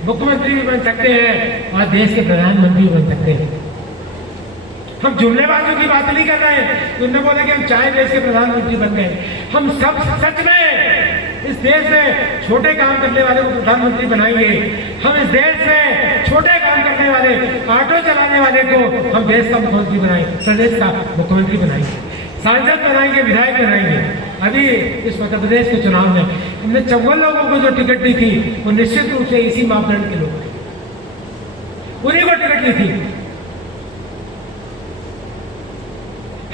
मुख्यमंत्री भी बन सकते हैं और देश के प्रधानमंत्री भी बन सकते हैं। हम जुमलेबाजों की बात नहीं कर रहे हैं। उन्होंने बोला कि हम चाहे देश के प्रधानमंत्री बन गए। हम सब सच में इस देश में छोटे काम करने वाले को प्रधानमंत्री बनाएंगे। हम इस देश में छोटे काम करने वाले, ऑटो चलाने वाले को हम देश का मुख्यमंत्री बनाएंगे, प्रदेश का मुख्यमंत्री बनाएंगे, सांसद बनाएंगे, विधायक बनाएंगे। अभी इस मध्य प्रदेश के चुनाव में हमने 54 लोगों को जो टिकट दी थी वो निश्चित रूप से इसी मापदंड के लोग थे, उन्हीं को टिकट दी थी।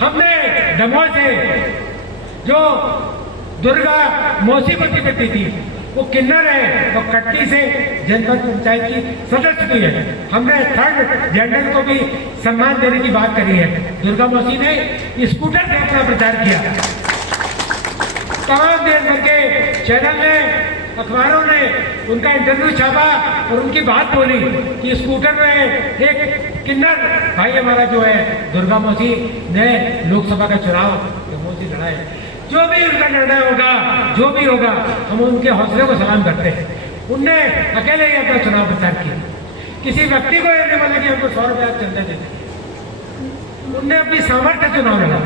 हमने दमोह से जो दुर्गा मौसी को टिकट दी थी वो किन्नर है और कटनी से जनपद पंचायत की सदस्य भी है। हमने 3rd जेंडर को भी सम्मान देने की बात करी है। दुर्गा मौसी ने स्कूटर से अपना प्रचार किया, तमाम देश भर के चैनल ने, अखबारों ने उनका इंटरव्यू छापा और उनकी बात बोली कि स्कूटर में एक किन्नर भाई हमारा जो है दुर्गा मौसी ने लोकसभा का चुनाव दमोह से लड़ा है। जो भी उनका निर्णय होगा, जो भी होगा, हम उनके हौसले को सलाम करते हैं। उनने अकेले ही अपना चुनाव प्रचार किया, किसी व्यक्ति को ये नहीं बोला कि हमको 100 रुपया चंदा दे दें। उनने अपनी सामर्थ्य चुनाव लड़ा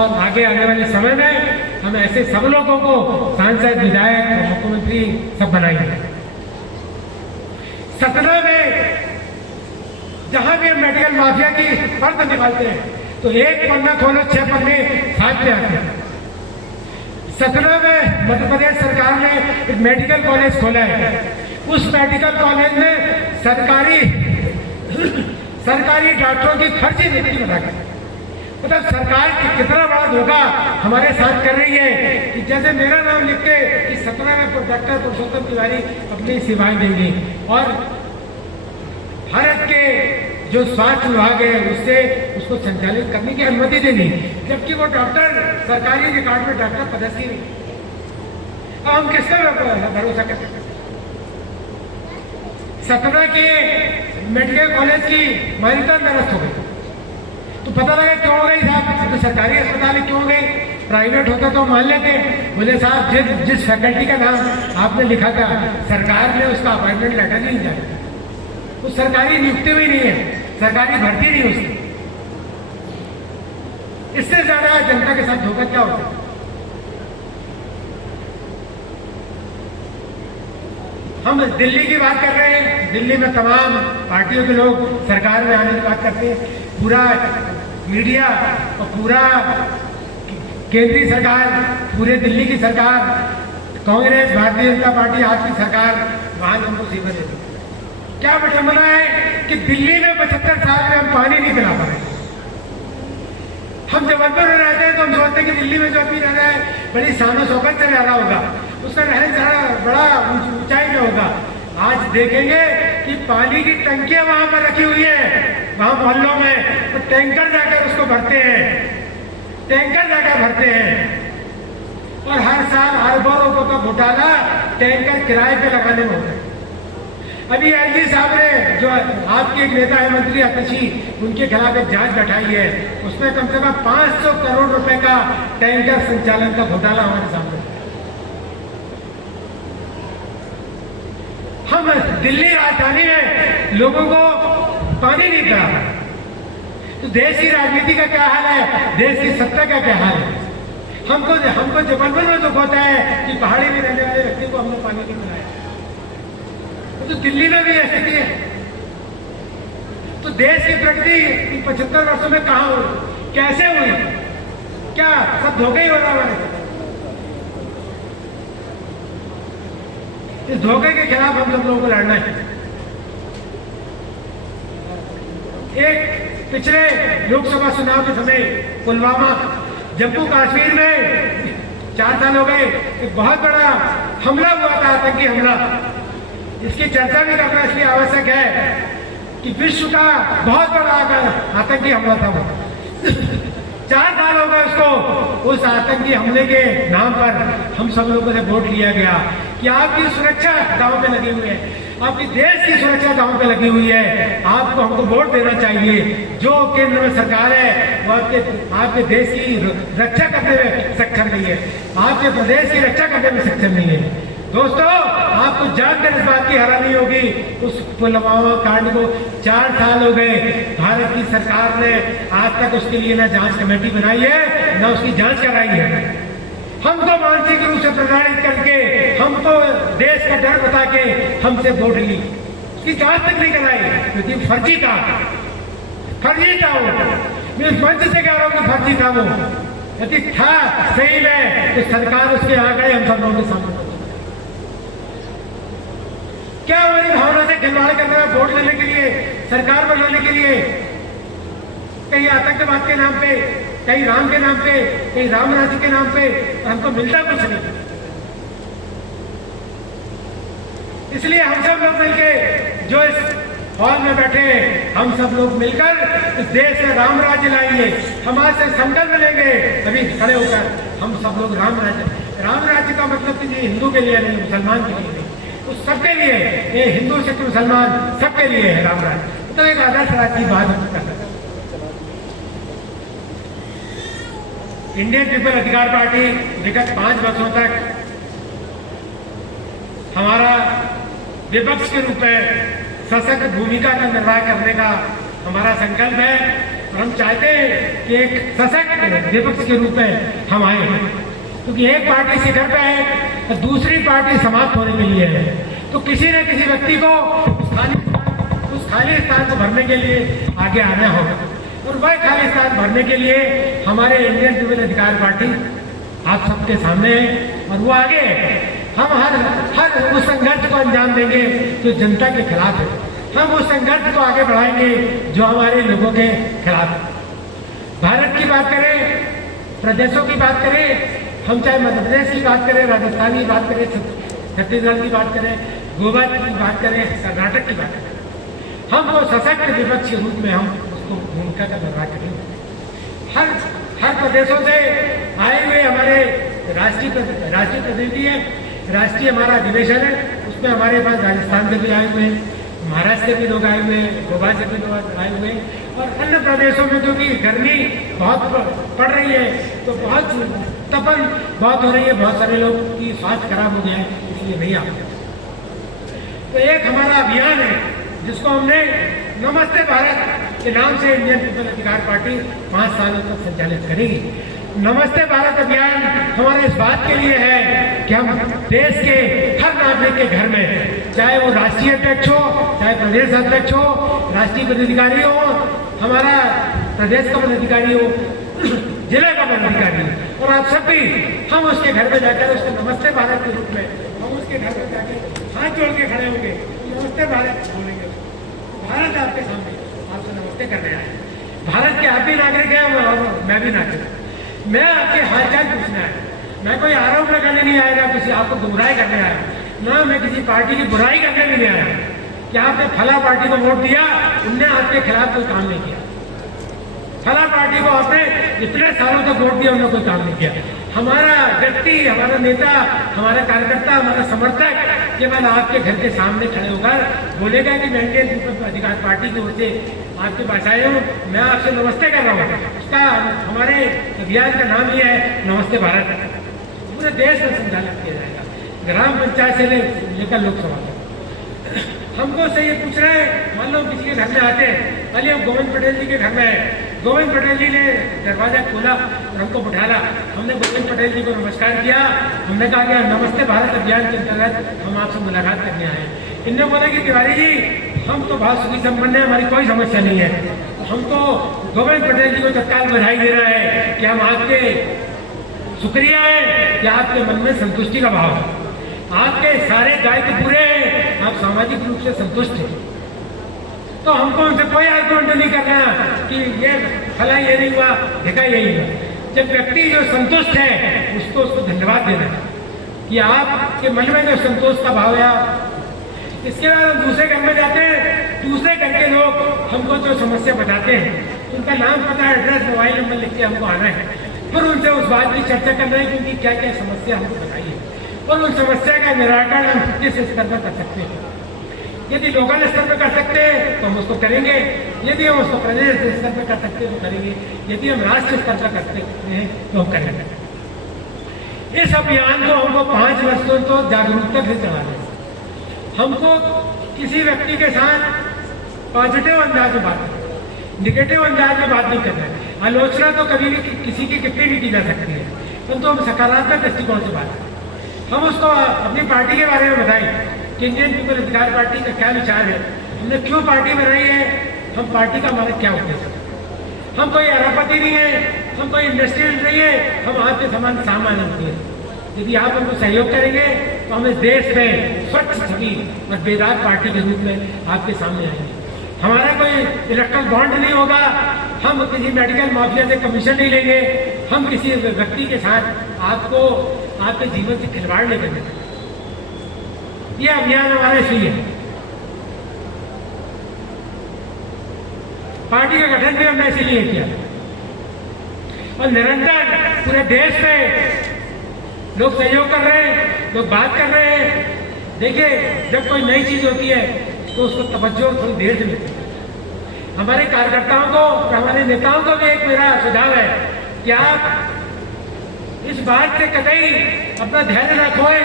और आगे आने वाले समय में हम ऐसे सब लोगों को सांसद, विधायक, मुख्यमंत्री सब बनाएंगे। सतना में जहां भी हम मेडिकल माफिया की पर्द निकालते हैं तो एक पन्ना खोलो 6 पन्ने साथ में आते हैं। सतना में मध्य प्रदेश सरकार ने एक मेडिकल कॉलेज खोला है। उस मेडिकल कॉलेज में सरकारी डॉक्टरों की फर्जी नियुक्ति बना के, मतलब सरकार कितना बड़ा धोखा हमारे साथ कर रही है कि जैसे मेरा नाम लिख के कि सतना में डॉक्टर पुरुषोत्तम तिवारी अपनी सेवाएं देंगे और भारत के जो स्वास्थ्य विभाग है उससे उसको संचालित करने की अनुमति देनी, जबकि वो डॉक्टर सरकारी रिकॉर्ड में डॉक्टर पदस्थी नहीं। अब हम किसका भरोसा कर सकते? सतना के मेडिकल कॉलेज की मान्यता निरस्त हो गई तो पता लगा क्यों हो गई साहब, तो सरकारी अस्पताल में क्यों गई? प्राइवेट होता तो मान लेते। बोले साहब जिस फैकल्टी का नाम आपने लिखा था सरकार ने उसका अपॉइंटमेंट लेटर नहीं जारी, वो सरकारी नियुक्ति भी नहीं है, सरकारी भर्ती नहीं उसकी। इससे ज्यादा जनता के साथ धोखा क्या होता है? हम दिल्ली की बात कर रहे हैं, दिल्ली में तमाम पार्टियों के लोग सरकार में आने की बात करते हैं। पूरा मीडिया और पूरा केंद्रीय सरकार, पूरे दिल्ली की सरकार, कांग्रेस, भारतीय जनता पार्टी, आपकी सरकार वहां हमको सेवा देती है। क्या विडंबना है कि दिल्ली में 75 साल में हम पानी नहीं पिला पा रहे। हम जबलपुर में रहते हैं तो हम सोचते हैं कि दिल्ली में जो आदमी रह रहा है बड़ी शानो शौकत से रह रहा होगा, उसका रहन सहन बड़ा ऊंचाई में होगा। आज देखेंगे कि पानी की टंकियां वहां पर रखी हुई है, वहां मोहल्लों में, तो टैंकर जाकर उसको भरते हैं, टैंकर जाकर भरते हैं और हर साल अरबों रुपयों का घोटाला टैंकर किराए पे लगाने में होता है। अभी एलजी साहब ने जो आपके एक नेता है मंत्री आतिशी, उनके खिलाफ एक जांच बैठाई है, उसमें कम से कम 500 करोड़ रुपए का टैंकर संचालन का घोटाला हमारे सामने। हम दिल्ली राजधानी में लोगों को पानी नहीं पिला रहे, तो देश की राजनीति का क्या हाल है, देश की सत्ता का क्या हाल है? हमको जबलपुर में दुख होता है कि पहाड़ी में रहने वाले व्यक्ति को हमने पानी नहीं पिलाया, तो दिल्ली में भी ऐसी है। तो देश की प्रगति 75 वर्षों में कहां हुई, कैसे हुई? क्या सब धोखे ही हो रहा है? इस धोखे के खिलाफ हम सब लोगों को लड़ना है। एक पिछले लोकसभा चुनाव के समय पुलवामा, जम्मू कश्मीर में 4 साल हो गए, एक बहुत बड़ा हमला हुआ था, आतंकी हमला। इसकी चर्चा भी करना इसलिए आवश्यक है कि विश्व का बहुत बड़ा आतंकी हमला था वो। 4 साल हो गए उसको। उस आतंकी हमले के नाम पर हम सब लोगों से वोट लिया गया कि आपकी सुरक्षा दांव पे लगी हुई है, आपकी देश की सुरक्षा दांव पे लगी हुई है, आपको हमको वोट देना चाहिए। जो केंद्र में सरकार है वो आपके देश की रक्षा करने में सक्षम नहीं है, आपके प्रदेश की रक्षा करने में सक्षम नहीं है। दोस्तों, आपको जानकर इस बात की हैरानी होगी, उस पुलवामा कांड को 4 साल हो गए, भारत की सरकार ने आज तक उसके लिए ना जांच कमेटी बनाई है, ना उसकी जांच कराई है। हमको मानसिक रूप से प्रताड़ित करके, हमको देश का डर बता के हमसे वोट ली, उसकी जांच तक नहीं कराई, क्योंकि फर्जी था वो। मैं इस मंच से कह रहा हूँ कि फर्जी था वो, यदि था सही में तो सरकार उसके आ गए, हम सब लोगों के सामने। क्या हमारी भावना से खिलवाड़ करना है वोट लेने के लिए, सरकार बनाने के लिए? कहीं आतंकवाद के नाम पे, कहीं राम के नाम पे, कहीं राम राज्य के नाम पे, हमको मिलता कुछ नहीं। इसलिए हम सब लोग मिलकर, जो इस हॉल में बैठे हैं, हम सब लोग मिलकर इस देश में राम राज्य लाएंगे। हमारे से संकल्प लेंगे अभी खड़े होकर, हम सब लोग राम राज्य का मतलब कि हिंदू के लिए नहीं, मुसलमान के लिए नहीं, उस सबके लिए, ये हिंदू सिख मुसलमान सबके लिए है राम राज्य। तो एक आदर्श राज्य की बात हम कर सकते। इंडियन पीपल अधिकार पार्टी विगत 5 वर्षों तक हमारा विपक्ष के रूप में सशक्त भूमिका का निर्वाह करने का हमारा संकल्प है और हम चाहते हैं कि एक सशक्त विपक्ष के रूप में हम आए, क्योंकि एक पार्टी शिखर पे है और दूसरी पार्टी समाप्त होने के लिए है। तो किसी न किसी व्यक्ति को उस खाली स्थान को भरने के लिए आगे आना होगा और वह खाली स्थान भरने के लिए हमारे इंडियन पीपल अधिकार पार्टी आप सबके सामने है और वो आगे हम हर उस संघर्ष को अंजाम देंगे जो जनता के खिलाफ है। हम उस संघर्ष को आगे बढ़ाएंगे जो हमारे लोगों के खिलाफ है। भारत की बात करें, प्रदेशों की बात करें, हम चाहे मध्य प्रदेश की बात करें, राजस्थान की बात करें, छत्तीसगढ़ की बात करें, गोवा की बात करें, कर्नाटक की बात करें, हम वो सशक्त विपक्ष के रूप में हम उसको भूमिका का निर्वाह करेंगे। हर प्रदेशों से आए हुए हमारे राष्ट्रीय प्रतिनिधि है, राष्ट्रीय हमारा अधिवेशन है, उसमें हमारे पास राजस्थान से भी आए हुए हैं, महाराष्ट्र से भी लोग आए हुए हैं, गोवा से भी लोग आए हुए हैं और अन्य प्रदेशों में जो कि गर्मी बहुत पड़ रही है तो बहुत तपन बहुत हो रही है, बहुत सारे लोग की स्वास्थ्य खराब हो गया है, इसलिए नहीं आ पाते। तो एक हमारा अभियान है जिसको हमने नमस्ते भारत के नाम से इंडियन पीपल अधिकार पार्टी 5 सालों तक संचालित करेगी। नमस्ते भारत अभियान हमारे इस बात के लिए है कि हम देश के हर नागरिक के घर में, चाहे वो राष्ट्रीय अध्यक्ष हो, चाहे प्रदेश अध्यक्ष हो, राष्ट्रीय पदाधिकारी हो, हमारा प्रदेश का पदाधिकारी हो, जिले का पदाधिकारी हो, और आप सब भी हम उसके घर में जाकर उसको नमस्ते भारत के रूप में हम उसके घर में जाकर हाथ जोड़ के खड़े होंगे, नमस्ते भारत बोलेंगे। भारत आपके सामने आपसे नमस्ते करने आए। भारत के आप भी नागरिक हैं और मैं भी नागरिक, मैं आपके हालचाल पूछना है। मैं कोई आरोप लगाने नहीं आया, किसी आपको गुमराह करने आया, ना मैं किसी पार्टी की बुराई करने भी नहीं आया कि आपने फला पार्टी को वोट दिया, उनने आपके खिलाफ कोई काम नहीं किया। फला पार्टी को आपने इतने सालों तक वोट दिया, उन्होंने कोई काम नहीं किया। हमारा व्यक्ति, हमारा नेता, हमारा कार्यकर्ता, हमारा समर्थक केवल आपके घर के सामने खड़े होकर बोलेगा कि मैं इंडियन पीपल अधिकार पार्टी की ओर से आपके पास आया हूँ, मैं आपसे नमस्ते कर रहा हूँ। उसका हमारे अभियान का नाम ही है नमस्ते भारत। पूरे देश में संचालित किया जाएगा, ग्राम पंचायत से लेकर लोकसभा तक। हमको से ये पूछ रहे हैं, मान लो किसी के घर में आते हैं, मान लिया हम गोविंद पटेल जी के घर में है, गोविंद पटेल जी ने दरवाजा खोला और हमको बिठाला, हमने गोविंद पटेल जी को नमस्कार किया, हमने कहा कि नमस्ते भारत अभियान के अंतर्गत हम आपसे मुलाकात करने आए हैं। इनने बोला कि तिवारी जी हम तो बहुत सुखी संपन्न है, हमारी कोई समस्या नहीं है। हमको गोविंद पटेल जी को तत्काल बधाई दे रहा है कि हम आपके शुक्रिया है कि आपके मन में संतुष्टि का भाव है, आपके सारे दायित्व पूरे हैं, आप सामाजिक रूप से संतुष्ट हैं। तो हमको उनसे कोई आर्गुमेंट नहीं करना कि ये फला ये नहीं हुआ, देखा यही हुआ। जब व्यक्ति जो संतुष्ट है उसको धन्यवाद देना है कि आपके मन में जो संतोष का भाव है। इसके बाद हम दूसरे घर में जाते हैं, दूसरे घर के लोग हमको जो समस्या बताते हैं, उनका नाम पता, एड्रेस, मोबाइल नंबर लिख के हमको आना है, फिर उनसे उस बात की चर्चा करना है कि उनकी क्या क्या समस्या हमको बताइए और उन समस्या का निराकरण हम किस स्तर पर कर सकते हैं। यदि लोकल स्तर पर कर सकते हैं तो हम उसको करेंगे, यदि हम उसको प्रदेश स्तर पर कर सकते हैं तो करेंगे, यदि हम राष्ट्रीय स्तर पर कर सकते हैं तो हम करेंगे। इस अभियान को हमको 5 वर्षों तो जागरूकता से चलाना है। हमको किसी व्यक्ति के साथ पॉजिटिव अंदाज में बात करना, निगेटिव अंदाज में बात नहीं करना है। आलोचना तो कभी भी किसी की कितनी भी की जा सकती है, परंतु हम सकारात्मक दृष्टिकोण से बात करें। हम उसको अपनी पार्टी के बारे में बताएं कि इंडियन पीपल अधिकार पार्टी का क्या विचार है, हमने क्यों पार्टी बनाई है, हम पार्टी का हमारा क्या उद्देश्य है। हम कोई अरापति नहीं है, हम कोई इंडस्ट्रियल नहीं है, हम आपके समान सामान्य है। यदि आप हमको सहयोग करेंगे तो हम इस देश में स्वच्छ छवि और बेदाग पार्टी के रूप में आपके सामने आएंगे। हमारा कोई इलेक्ट्रल बॉन्ड नहीं होगा, हम किसी मेडिकल माफिया से कमीशन नहीं लेंगे, हम किसी व्यक्ति के साथ आपको आपके जीवन से खिलवाड़ नहीं करने देंगे। ये अभियान हमारा इसलिए है। पार्टी का गठन भी हमने इसीलिए किया और निरंतर पूरे देश में लोग सहयोग कर रहे हैं, लोग बात कर रहे हैं। देखिए, जब कोई नई चीज होती है तो उसको तवज्जो थोड़ी देर से मिलती है। हमारे कार्यकर्ताओं को, हमारे नेताओं को भी एक मेरा सुझाव है कि आप इस बात से कतई अपना धैर्य न खोए,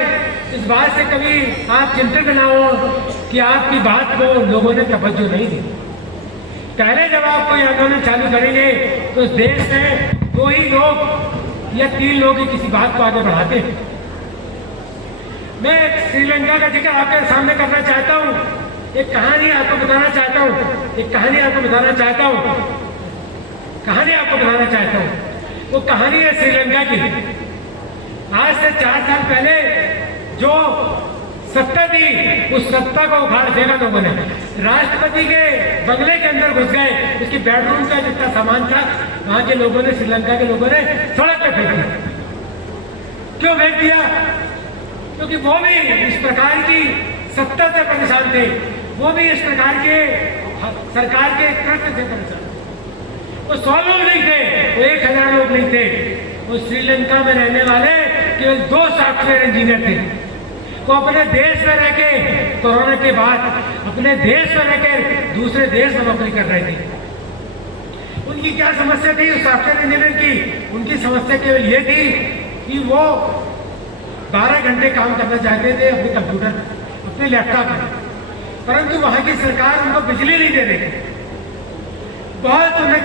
इस बात से कभी आप चिंतित न हो कि आपकी बात को लोगों ने तवज्जो नहीं दी। पहले जब आप कोई आंदोलन चालू करेंगे तो इस देश में 2 ही लोग या 3 लोग ही किसी बात को आगे बढ़ाते हैं। मैं श्रीलंका का जिक्र आपके सामने करना चाहता हूँ, एक कहानी आपको बताना चाहता हूँ, कहानी आपको बताना चाहता हूँ। वो कहानी है श्रीलंका की। आज से 4 साल पहले जो सत्ता थी, उस सत्ता को उखाड़ फेंका लोगों ने। राष्ट्रपति के बंगले के अंदर घुस गए, उसकी बेडरूम का जितना सामान था वहां के लोगों ने, श्रीलंका के लोगों ने सड़क पे फेंक दिया। क्यों फेंक दिया? क्योंकि वो भी इस प्रकार की सत्ता से परेशान थे, वो भी इस प्रकार के सरकार के कृत्य से परेशान। वो 100 लोग नहीं थे, वो 1000 लोग नहीं थे। वो श्रीलंका में रहने वाले केवल 2 सॉफ्टवेयर इंजीनियर थे। वो अपने देश में रह के कोरोना के बाद अपने देश में रह के दूसरे देश में नौकरी कर रहे थे। उनकी क्या समस्या थी उस सॉफ्टवेयर इंजीनियर की? उनकी समस्या केवल ये थी कि वो 12 घंटे काम करना चाहते थे अपने कंप्यूटर, अपने लैपटॉप में, परंतु वहां की सरकार उनको बिजली नहीं दे रही थी। बहुत उन्होंने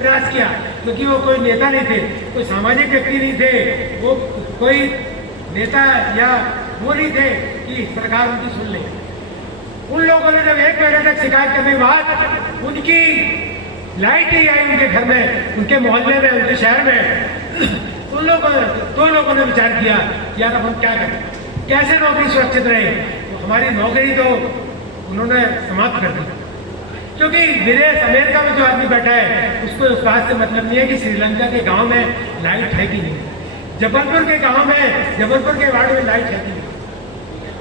प्रयास किया, क्योंकि वो कोई नेता नहीं थे, कोई सामाजिक व्यक्ति नहीं थे, वो कोई नेता या वो नहीं थे कि सरकार उनकी सुन ले। उन लोगों ने जब 1 महीने तक शिकायत करने के बाद उनकी लाइट ही आई उनके घर में, उनके मोहल्ले में, उनके शहर में। उन लोगों ने 2 लोगों ने विचार किया कि यार अब हम क्या करें, कैसे नौकरी सुरक्षित रहे। तो हमारी नौकरी तो उन्होंने समाप्त कर दी, क्योंकि विदेश अमेरिका में जो आदमी बैठा है उसको इस बात से मतलब नहीं है कि श्रीलंका के गांव में लाइट है कि नहीं, जबलपुर के गांव में, जबलपुर के वार्ड में लाइट है कि नहीं।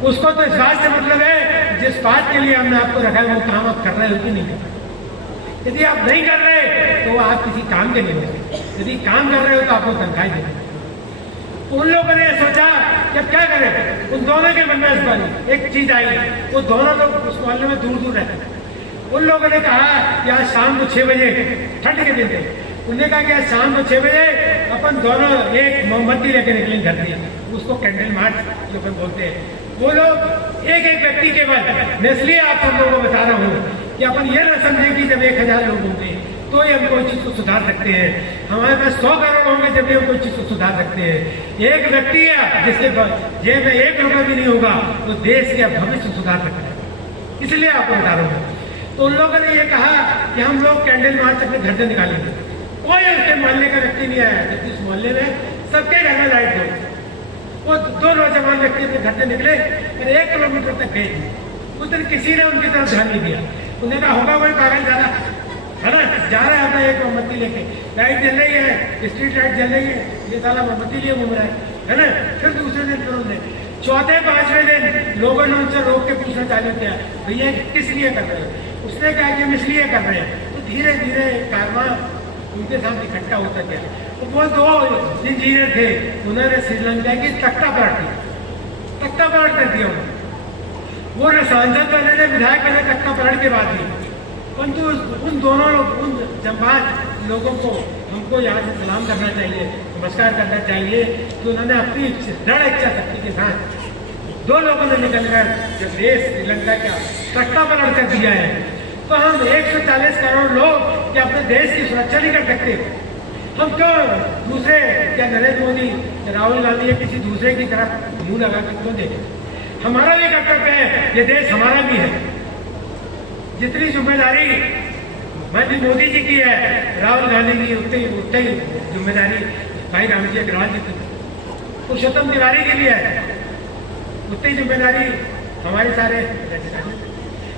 उसको तो इस बात से मतलब है जिस बात के लिए हमने आपको रखा है वो काम आप कर रहे हो कि नहीं कर रहे। यदि आप नहीं कर रहे तो आप किसी काम के नहीं होंगे, यदि काम कर रहे हो तो आपको तनख्वाह देंगे। उन लोगों ने सोचा कि अब क्या करें। उन दोनों के मन में इस बार एक चीज आई, वो दोनों लोग उस मोहल्ले में दूर दूर रहते हैं। उन लोगों ने कहा कि आज शाम को 6 बजे, ठंड के दिन थे, उन्होंने कहा कि आज शाम को 6 बजे अपन दोनों एक मोमबत्ती लेकर निकलेंगे घर से, उसको कैंडल मार्च जो अपन बोलते हैं। वो लोग एक व्यक्ति केवल, मैं इसलिए आप सब लोगों को बता रहा हूँ कि अपन ये न समझें कि जब 1000 लोग होंगे तो ही हम कोई चीज को सुधार सकते हैं। हमारे पास 100 करोड़ होंगे जब भी हम कोई चीज को सुधार सकते हैं। एक व्यक्ति है जिसके जेब में 1 रुपया भी नहीं होगा तो देश के भविष्य सुधार सकते हैं। इसलिए आपको बता रहा हूँ। तो उन लोगों ने ये कहा कि हम लोग कैंडल मार्च अपने घर से निकालेंगे। कोई उसके मोहल्ले का व्यक्ति नहीं आया, जबकि इस मोहल्ले में सबके घर में लाइट हो। वो 2 नौजवान व्यक्ति अपने घर से निकले और 1 किलोमीटर तक गए। उस दिन किसी ने उनकी तरफ ध्यान नहीं दिया। उन्होंने कहा होगा कोई पागल जा रहा है ना, जा रहा है अपना 1 मोमबत्ती लेके, लाइट जल रही है, स्ट्रीट लाइट जल रही है, ये साला मोमबत्ती लिए घूम रहा है ना। फिर दूसरे दिन फिर उन्होंने 4-5वें दिन लोगों ने उनसे रोक के पूछना चालू किया, भैया किस लिए कर रहे हो? उसने कहा कि हम इसलिए कर रहे हैं। तो धीरे धीरे कारवां उनके साथ इकट्ठा होता गया। तो वो 2 इंजीनियर थे, उन्होंने श्रीलंका की तख्ता पलट कर दिया। वो न सांसद बने न विधायक बने तख्ता पलट के बाद ही, परंतु उन दोनों लोग, उन जमात लोगों को हमको यहाँ से सलाम करना चाहिए, नमस्कार करना चाहिए कि उन्होंने अपनी दृढ़ इच्छा शक्ति के साथ 2 लोगों ने निकलकर जब देश श्रीलंका का तख्ता पलट कर दिया है। तो हम 140 करोड़ लोग क्या अपने देश की सुरक्षा नहीं कर सकते? हम क्यों दूसरे, क्या नरेंद्र मोदी, राहुल गांधी या किसी दूसरे की तरफ मुंह लगा कर क्यों देखें? हमारा भी कर्तव्य है, ये देश हमारा भी है। जितनी जिम्मेदारी मैं भी मोदी जी की है, राहुल गांधी की उतनी जिम्मेदारी भाई रामजी अग्रवाल जी की, पुरुषोत्तम तिवारी के लिए है, उतनी जिम्मेदारी हमारे सारे।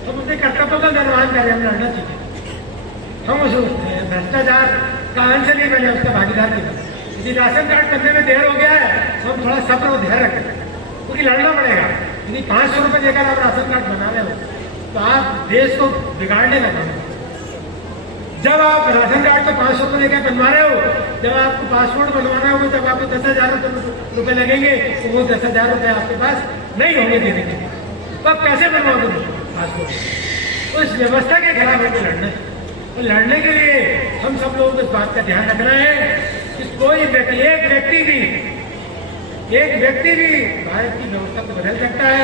हम अपने कर्तव्यों का निर्वहन करें, हम लड़ना चाहिए। हम उस भ्रष्टाचार का अंश नहीं बने, उसका भागीदार नहीं बने। यदि राशन कार्ड करने में देर हो गया है तो हम थोड़ा सब्र और धैर्य रखें, क्योंकि लड़ना पड़ेगा। यदि 500 रुपये देकर आप राशन कार्ड बना रहे हो तो आप देश को बिगाड़ने लगे। जब आप राशन कार्ड तो 500 रुपये लेकर बनवा रहे हो, जब आपको पासपोर्ट बनवाना होगा तब आपको 10,000 रुपये लगेंगे, तो वो 10,000 रुपये आपके पास नहीं होंगे देने के लिए। तो आप कैसे बनवाओगे पासपोर्ट? उस व्यवस्था के खिलाफ हमको लड़ना है। तो लड़ने के लिए हम सब लोगों को इस बात का ध्यान रखना है कोई व्यक्ति एक व्यक्ति भी भारत की व्यवस्था को बदल सकता है।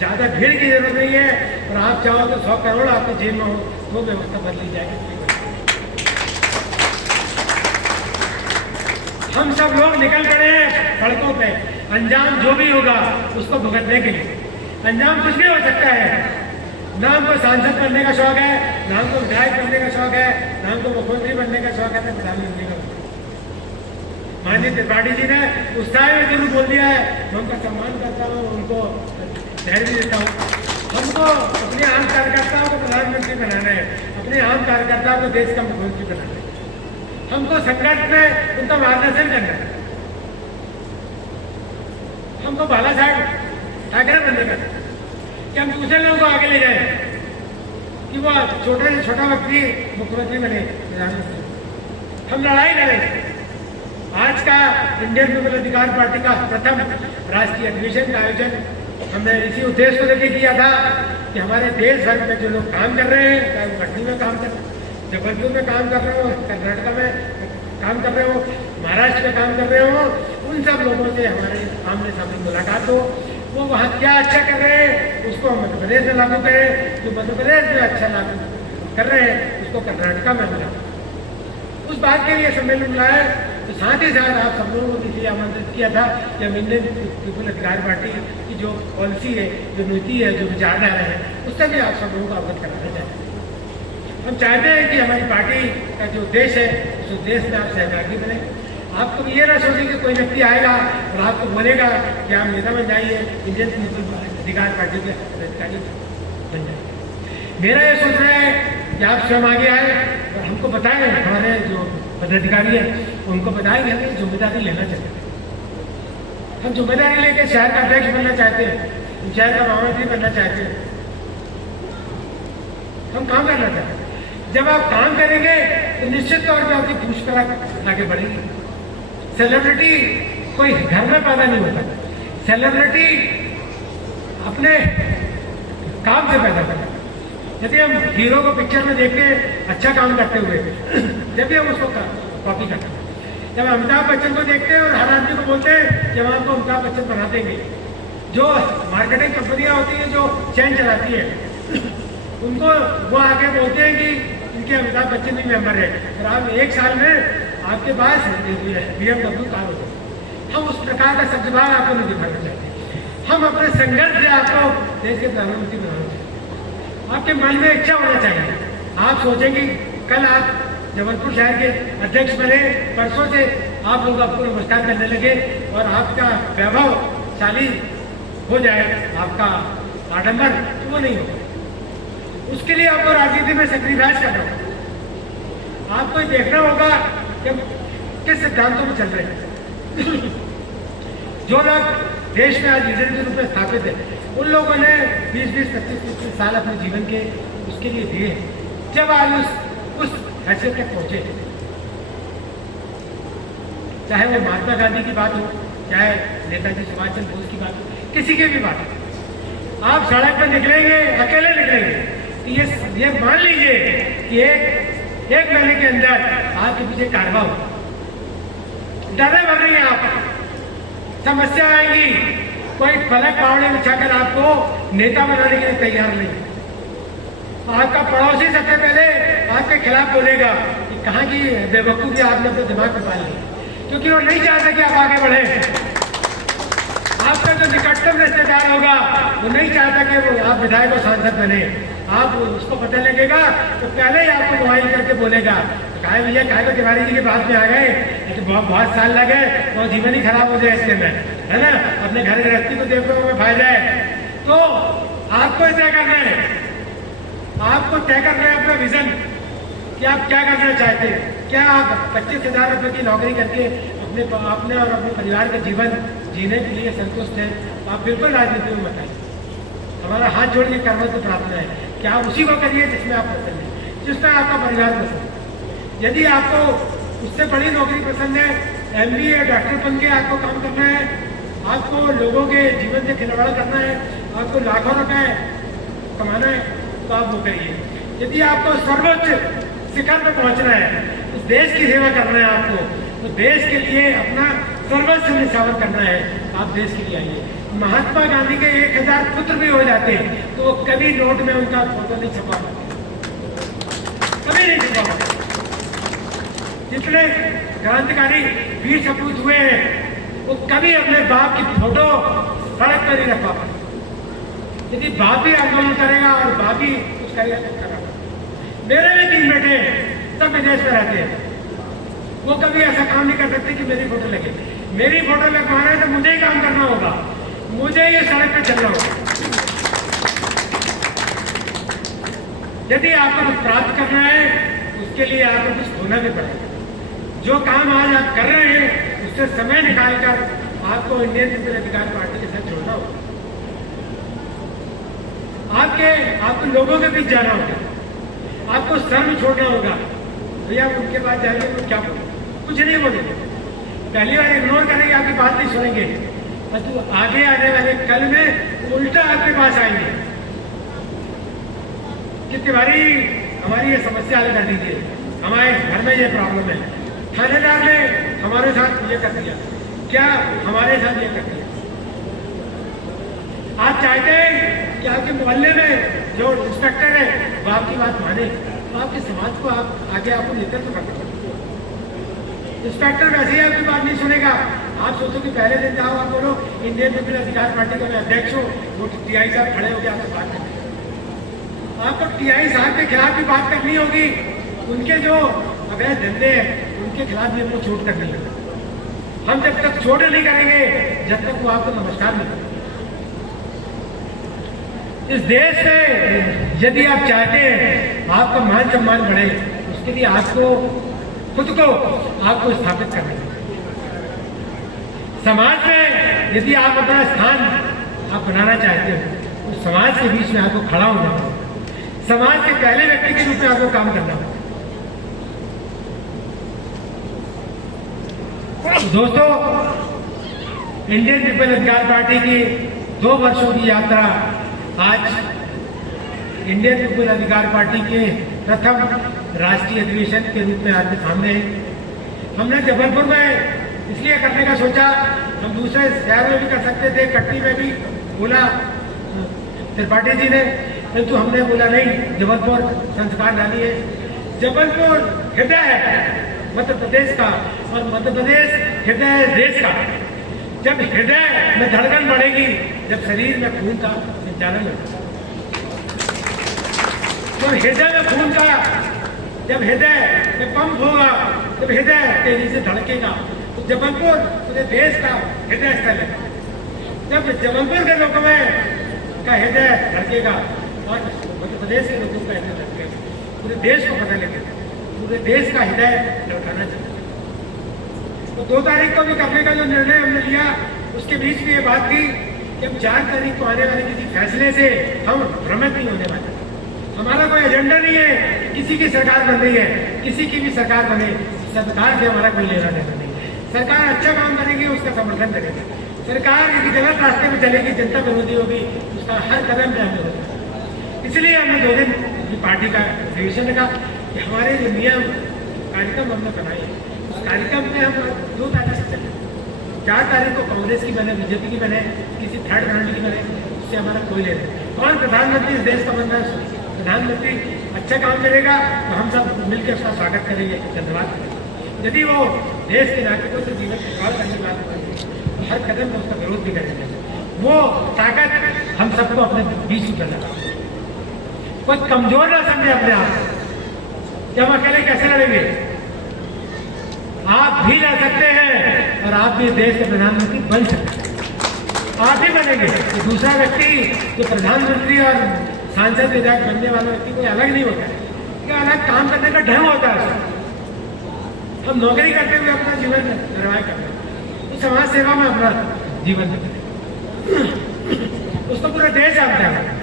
ज्यादा भीड़ की जरूरत नहीं है, और आप चाहो तो 100 करोड़ आपके जेब में हो तो व्यवस्था बदली जाएगी। हम सब लोग निकल पड़े हैं सड़कों पे, अंजाम जो भी होगा उसको भुगतने के लिए। अंजाम कुछ भी हो सकता है, ना हमको सांसद बनने का शौक है, ना हमको विधायक बनने का शौक है, ना हमको मुख्यमंत्री बनने का शौक है, ना प्रधानमंत्री का। माननीय त्रिपाठी जी ने उस टाइम में जरूर बोल दिया है, मैं उनका सम्मान करता हूँ, उनको धैर्य भी देता हूँ। हमको अपने आम कार्यकर्ताओं को प्रधानमंत्री बनाना है, अपने आम कार्यकर्ताओं को देश का मुख्यमंत्री बनाना है। हमको संकट में उनका मार्गदर्शन करना है। हमको बाला साहब ठाकरे बनने का कि हम दूसरे लोगों को आगे ले जाए कि वो छोटे से छोटा व्यक्ति मुख्यमंत्री बने, प्रधानमंत्री। हम लड़ाई लड़े। आज का इंडियन पीपल अधिकार पार्टी का प्रथम राष्ट्रीय अधिवेशन का आयोजन हमने इसी उद्देश्य को लेकर किया था कि हमारे देश भर में जो लोग काम कर रहे हैं, चाहे वो कटनी में काम कर रहे हैं, जबलपुर में काम कर रहे हो, कर्नाटक में काम कर रहे हो, महाराष्ट्र में काम कर रहे हो, उन सब लोगों से हमारे आमने सामने मुलाकात हो। वो वहाँ क्या अच्छा कर रहे हैं उसको हम मध्य प्रदेश में लागू करें, जो मध्य प्रदेश में अच्छा लागू कर रहे हैं उसको कर्नाटका में मिला। उस बात के लिए सम्मेलन बुलाया। तो साथ ही साथ आप सब लोगों को इसलिए आमंत्रित किया था कि हम इंडियन पीपल अधिकार पार्टी की जो पॉलिसी है, जो नीति है, जो विचारधारा है, उससे भी आप सब लोगों को अवगत कराना चाहते हैं। हम चाहते हैं कि हमारी पार्टी का जो उद्देश्य है उस उद्देश्य में आप सहभागी बने। आपको ये ना सोचें कि कोई व्यक्ति आएगा और आपको बोलेगा कि आप नेता बन जाइए, इंडियन पीपल अधिकार पार्टी के अधिकारी बन जाइए। मेरा ये सोचना है कि आप स्वयं आगे आए और हमको बताएं, हमारे जो पदाधिकारी हैं उनको बताएं कि हमें जिम्मेदारी लेना चाहिए। हम जिम्मेदारी लेकर शहर का अध्यक्ष बनना चाहते हैं, शहर का महामंत्री बनना चाहते हैं, हम काम करना चाहते हैं। जब आप काम करेंगे तो निश्चित तौर पर आपकी पूछ परख आगे बढ़ेगी। सेलिब्रिटी कोई घर में पैदा नहीं होता, सेलिब्रिटी अपने काम से पैदा करता है। यदि हम हीरो को पिक्चर में देखते हैं अच्छा काम करते हुए, जब भी हम उसको कॉपी करते हैं। जब अमिताभ बच्चन को देखते हैं और हर आदमी को बोलते हैं जब आपको अमिताभ बच्चन बना देंगे, जो मार्केटिंग कंपनियां होती हैं जो चैन चलाती है उनको वो आके बोलते हैं कि इनके अमिताभ बच्चन भी मेंबर है और आप 1 साल में आपके पास BMW कार हो जाए। हम उस प्रकार का सद्भाव आपको नहीं दिखाना चाहते। हम अपने संघर्ष से आपको देश के प्रधानमंत्री बनाना चाहते हैं। आपके मन में इच्छा होना चाहिए। आप सोचेंगे कल आप जबलपुर शहर के अध्यक्ष बने, परसों से आप लोग आपको नमस्कार करने लगे और आपका वैभवशाली हो जाए, आपका आडंबर, तो वो नहीं होगा। उसके लिए आपको राजनीति में सेक्रीफाइस करना होगा। आपको देखना होगा कि किस सिद्धांतों में चल रहे हैं। जो लोग देश में आज लीडर के रूप में स्थापित है, उन लोगों ने 20-20, 25-25 साल अपने जीवन के उसके लिए दिए हैं। जब आज उस हैसियत तक पहुंचे, चाहे वो महात्मा गांधी की बात हो, चाहे नेताजी सुभाष चंद्र बोस की बात हो, किसी की भी बात हो, आप सड़क पर निकलेंगे, अकेले निकलेंगे, ये मान लीजिए कि एक महीने के अंदर आपके पीछे कारवा हो, डरे बनेंगे आप, समस्या आएगी, कोई फलक पावड़े बिछाकर आपको नेता बनाने के लिए तैयार नहीं। आपका पड़ोसी सबसे पहले आपके खिलाफ बोलेगा कि कहाँ की बेवकूफ़ी आपने अपने दिमाग में पाल ली, क्योंकि वो नहीं चाहता कि आप आगे बढ़े। आपका जो निकटतम रिश्तेदार होगा वो नहीं चाहता कि वो आप विधायक और सांसद बने। आप उसको पता लगेगा तो पहले ही आपको मोबाइल करके बोलेगा, कहा भैया कहा तो तिवारी जी के पास में आ गए, लेकिन बहुत साल लगे, तो जीवन ही खराब हो जाए इससे में, है ना, अपने घर गृहस्थी को देखने में फायदा है। तो आपको तय करना है, आपको तय करना है अपना विजन कि आप क्या करना चाहते हैं। क्या आप 25,000 रुपये की नौकरी करके अपने और अपने परिवार का जीवन जीने के लिए संतुष्ट हैं? आप बिल्कुल राजनीति में मत आइए। हमारा हाथ जोड़ के करना तो प्रार्थना है कि आप उसी को करिए जिसमें आप पसंद है, जिसमें आपका परिवार पसंद है। यदि आपको उससे बड़ी नौकरी पसंद है, MBA डॉक्टर बन के आपको काम करना है, आपको लोगों के जीवन से खिलवाड़ करना है, आपको लाखों रुपए कमाना है, तो आप वो करिए। यदि आपको सर्वोच्च शिखर पर पहुंचना है, उस देश की सेवा करना है आपको, तो देश के लिए अपना सर्वस्व निछावर करना है, आप देश के लिए आइए। महात्मा गांधी के 1000 पुत्र भी हो जाते तो वो कभी नोट में उनका फोटो नहीं छपा, कभी नहीं छपा। जितने क्रांतिकारी वीर सपूत हुए हैं वो कभी अपने बाप की फोटो सड़क पर नहीं रख पा। यदि बाप ही आंदोलन करेगा और बाप ही कुछ करेगा। मेरे भी 3 बेटे सब विदेश में रहते हैं, वो कभी ऐसा काम नहीं कर सकते कि मेरी फोटो लगे। मेरी फोटो लगवाना है तो मुझे ही काम करना होगा, मुझे ये सड़क पे चलना होगा। यदि आपको कुछ प्राप्त करना है उसके लिए आपको कुछ खोना भी पड़ेगा। जो काम आज आप कर रहे हैं उससे समय निकालकर आपको इंडियन पीपल अधिकार पार्टी के साथ जोड़ना होगा। आपको लोगों के बीच जाना होगा, आपको शर्म छोड़ना होगा। भैया उनके पास जाएंगे तो क्या बोलेंगे? कुछ नहीं बोलेंगे, पहली बार इग्नोर करेंगे, आपकी बात नहीं सुनेंगे। तो आगे आने वाले कल में उल्टा आपके पास आएंगे कि तिवारी हमारी ये समस्या हल कर दीजिए, हमारे घर में ये प्रॉब्लम है, थानेदार ने हमारे साथ ये कर दिया, क्या हमारे साथ ये कर दिया। आप चाहते हैं कि आपके मोहल्ले में जो इंस्पेक्टर है वो आपकी बात माने, तो आपके समाज को आप आगे आपको नेतृत्व करना चाहिए। इंस्पेक्टर वैसे ही आपकी बात नहीं सुनेगा। आप सोचो कि पहले दिन जाओ, आप बोलो इंडियन पीपल अधिकार पार्टी का मैं अध्यक्ष हूँ, वो टीआई साहब खड़े हो गए आपसे बात करने। आपको टीआई साहब के खिलाफ भी बात करनी होगी, उनके जो अवैध धंधे हैं उनके खिलाफ भी हमको चोट करनी होगी। हम जब तक चोट नहीं करेंगे जब तक वो आपको नमस्कार नहीं करेंगे। इस देश में यदि आप चाहते हैं आपका मान सम्मान बढ़े, उसके लिए आपको खुद को आपको स्थापित करना है। समाज में यदि आप अपना स्थान आप बनाना चाहते हो तो समाज के बीच में आपको खड़ा होना होगा, समाज के पहले व्यक्ति के रूप में आपको काम करना होगा। दोस्तों, इंडियन पीपल अधिकार पार्टी की 2 वर्षों की यात्रा आज इंडियन पीपल अधिकार पार्टी के प्रथम राष्ट्रीय अधिवेशन के रूप में आपके सामने है। हमने जबलपुर में इसलिए करने का सोचा, हम दूसरे शहर में भी कर सकते थे, कटनी में भी बोला त्रिपाठी जी ने, किंतु हमने बोला नहीं, जबलपुर संस्कार डाली है। जबलपुर हृदय है मध्य प्रदेश का और मध्य प्रदेश हृदय है देश का। जब हृदय में धड़कन बढ़ेगी, जब शरीर में खून का संचालन होगा, तो हृदय में खून का जब हृदय में पंप होगा, जब हृदय तेजी से धड़केगा, तो जबलपुर पूरे देश का हृदय स्थल है। जब जबलपुर के लोगों में का हृदय धड़केगा और मध्य प्रदेश के लोगों का हृदय धड़केगा, पूरे देश को पता लगेगा, पूरे देश का हृदय धड़काना चाहिए। तो 2 तारीख को भी करने का जो निर्णय हमने लिया, उसके बीच भी ये बात थी कि हम 4 तारीख को आने वाले किसी फैसले से हम भ्रमित नहीं होने वाले। हमारा कोई एजेंडा नहीं है किसी की सरकार बन रही है, किसी की भी सरकार बने, सरकार से हमारा कोई लेना देना नहीं। सरकार अच्छा काम करेगी उसका समर्थन करेगी, सरकार यदि गलत रास्ते में चलेगी, जनता विरोधी होगी, उसका हर कदम में हमने होगा। इसलिए हमने 2 दिन की पार्टी का अधिवेशन रखा कि हमारे जो नियम कार्यक्रम हमने बनाए, उस कार्यक्रम में हम 2 तारीख से चले। 4 तारीख को कांग्रेस की बने, बीजेपी की बने, किसी थर्ड पार्टी की बने, उससे हमारा कोई लेना। कौन प्रधानमंत्री इस देश का बन रहा है, प्रधानमंत्री अच्छा काम करेगा तो हम सब मिलकर उसका स्वागत करेंगे, धन्यवाद करेंगे। यदि वो देश के नागरिकों से जीवन सवाल करने की बात करेंगे, हर कदम में उसका विरोध भी करेंगे। वो ताकत हम सबको अपने बीच में लगा। कोई कमजोर ना समझे अपने आप को कि हम अकेले कैसे लड़ेंगे। आप भी लड़ सकते हैं और आप भी देश के प्रधानमंत्री बन सकते हैं। आप ही बनेंगे, तो दूसरा व्यक्ति जो प्रधानमंत्री और सांसद विधायक बनने वाला व्यक्ति कोई अलग नहीं होता है, क्या अलग काम करने का ढंग होता है। हम नौकरी करते हुए अपना जीवन निर्वाह करते हैं, तो समाज सेवा में अपना जीवन उसको पूरा देश जानता है।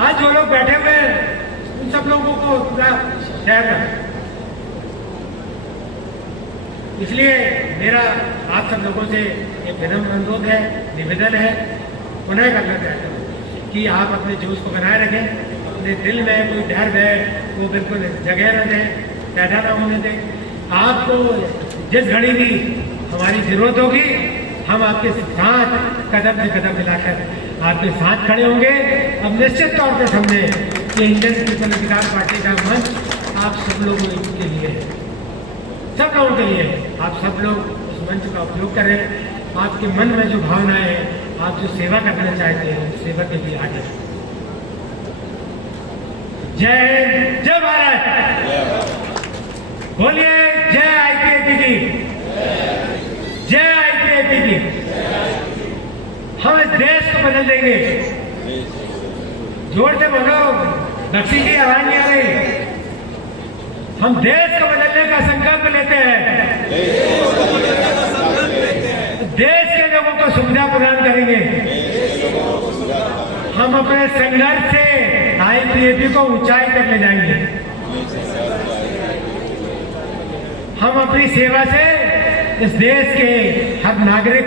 आज जो लोग बैठे हुए हैं उन सब लोगों को पूरा शहर है। इसलिए मेरा आप सब लोगों से एक विनम्र अनुरोध है, निवेदन है, पुनः करना चाहता हूँ कि आप अपने जोश को बनाए रखें, अपने दिल में कोई डर है वो बिल्कुल जगह न दें। पैदा ना होने दें। आपको जिस घड़ी भी हमारी जरूरत होगी हम आपके साथ कदम से कदम मिलाकर आपके साथ खड़े होंगे। अब निश्चित तौर पर समझें कि इंडियन पीपल अधिकार पार्टी का मंच आप सब लोगों के लिए है, सब लोगों के लिए। आप सब लोग उस मंच का उपयोग करें। आपके मन में जो भावनाएं हैं, आप जो सेवा करना चाहते हैं, उस सेवा के लिए आगे। जय हिंद, जय भारत। बोलिए जय आईपीएपी की, जय आईपीएपी की। हम इस देश को बदल देंगे। जोर से बोलो, बख्शी की आवाज नहीं आ रही। हम देश को बदलने का संकल्प लेते हैं। देश के लोगों को सुविधा प्रदान करेंगे। हम अपने संघर्ष से आईपीएपी को ऊंचाई तक ले जाएंगे। हम अपनी सेवा से इस देश के हर नागरिक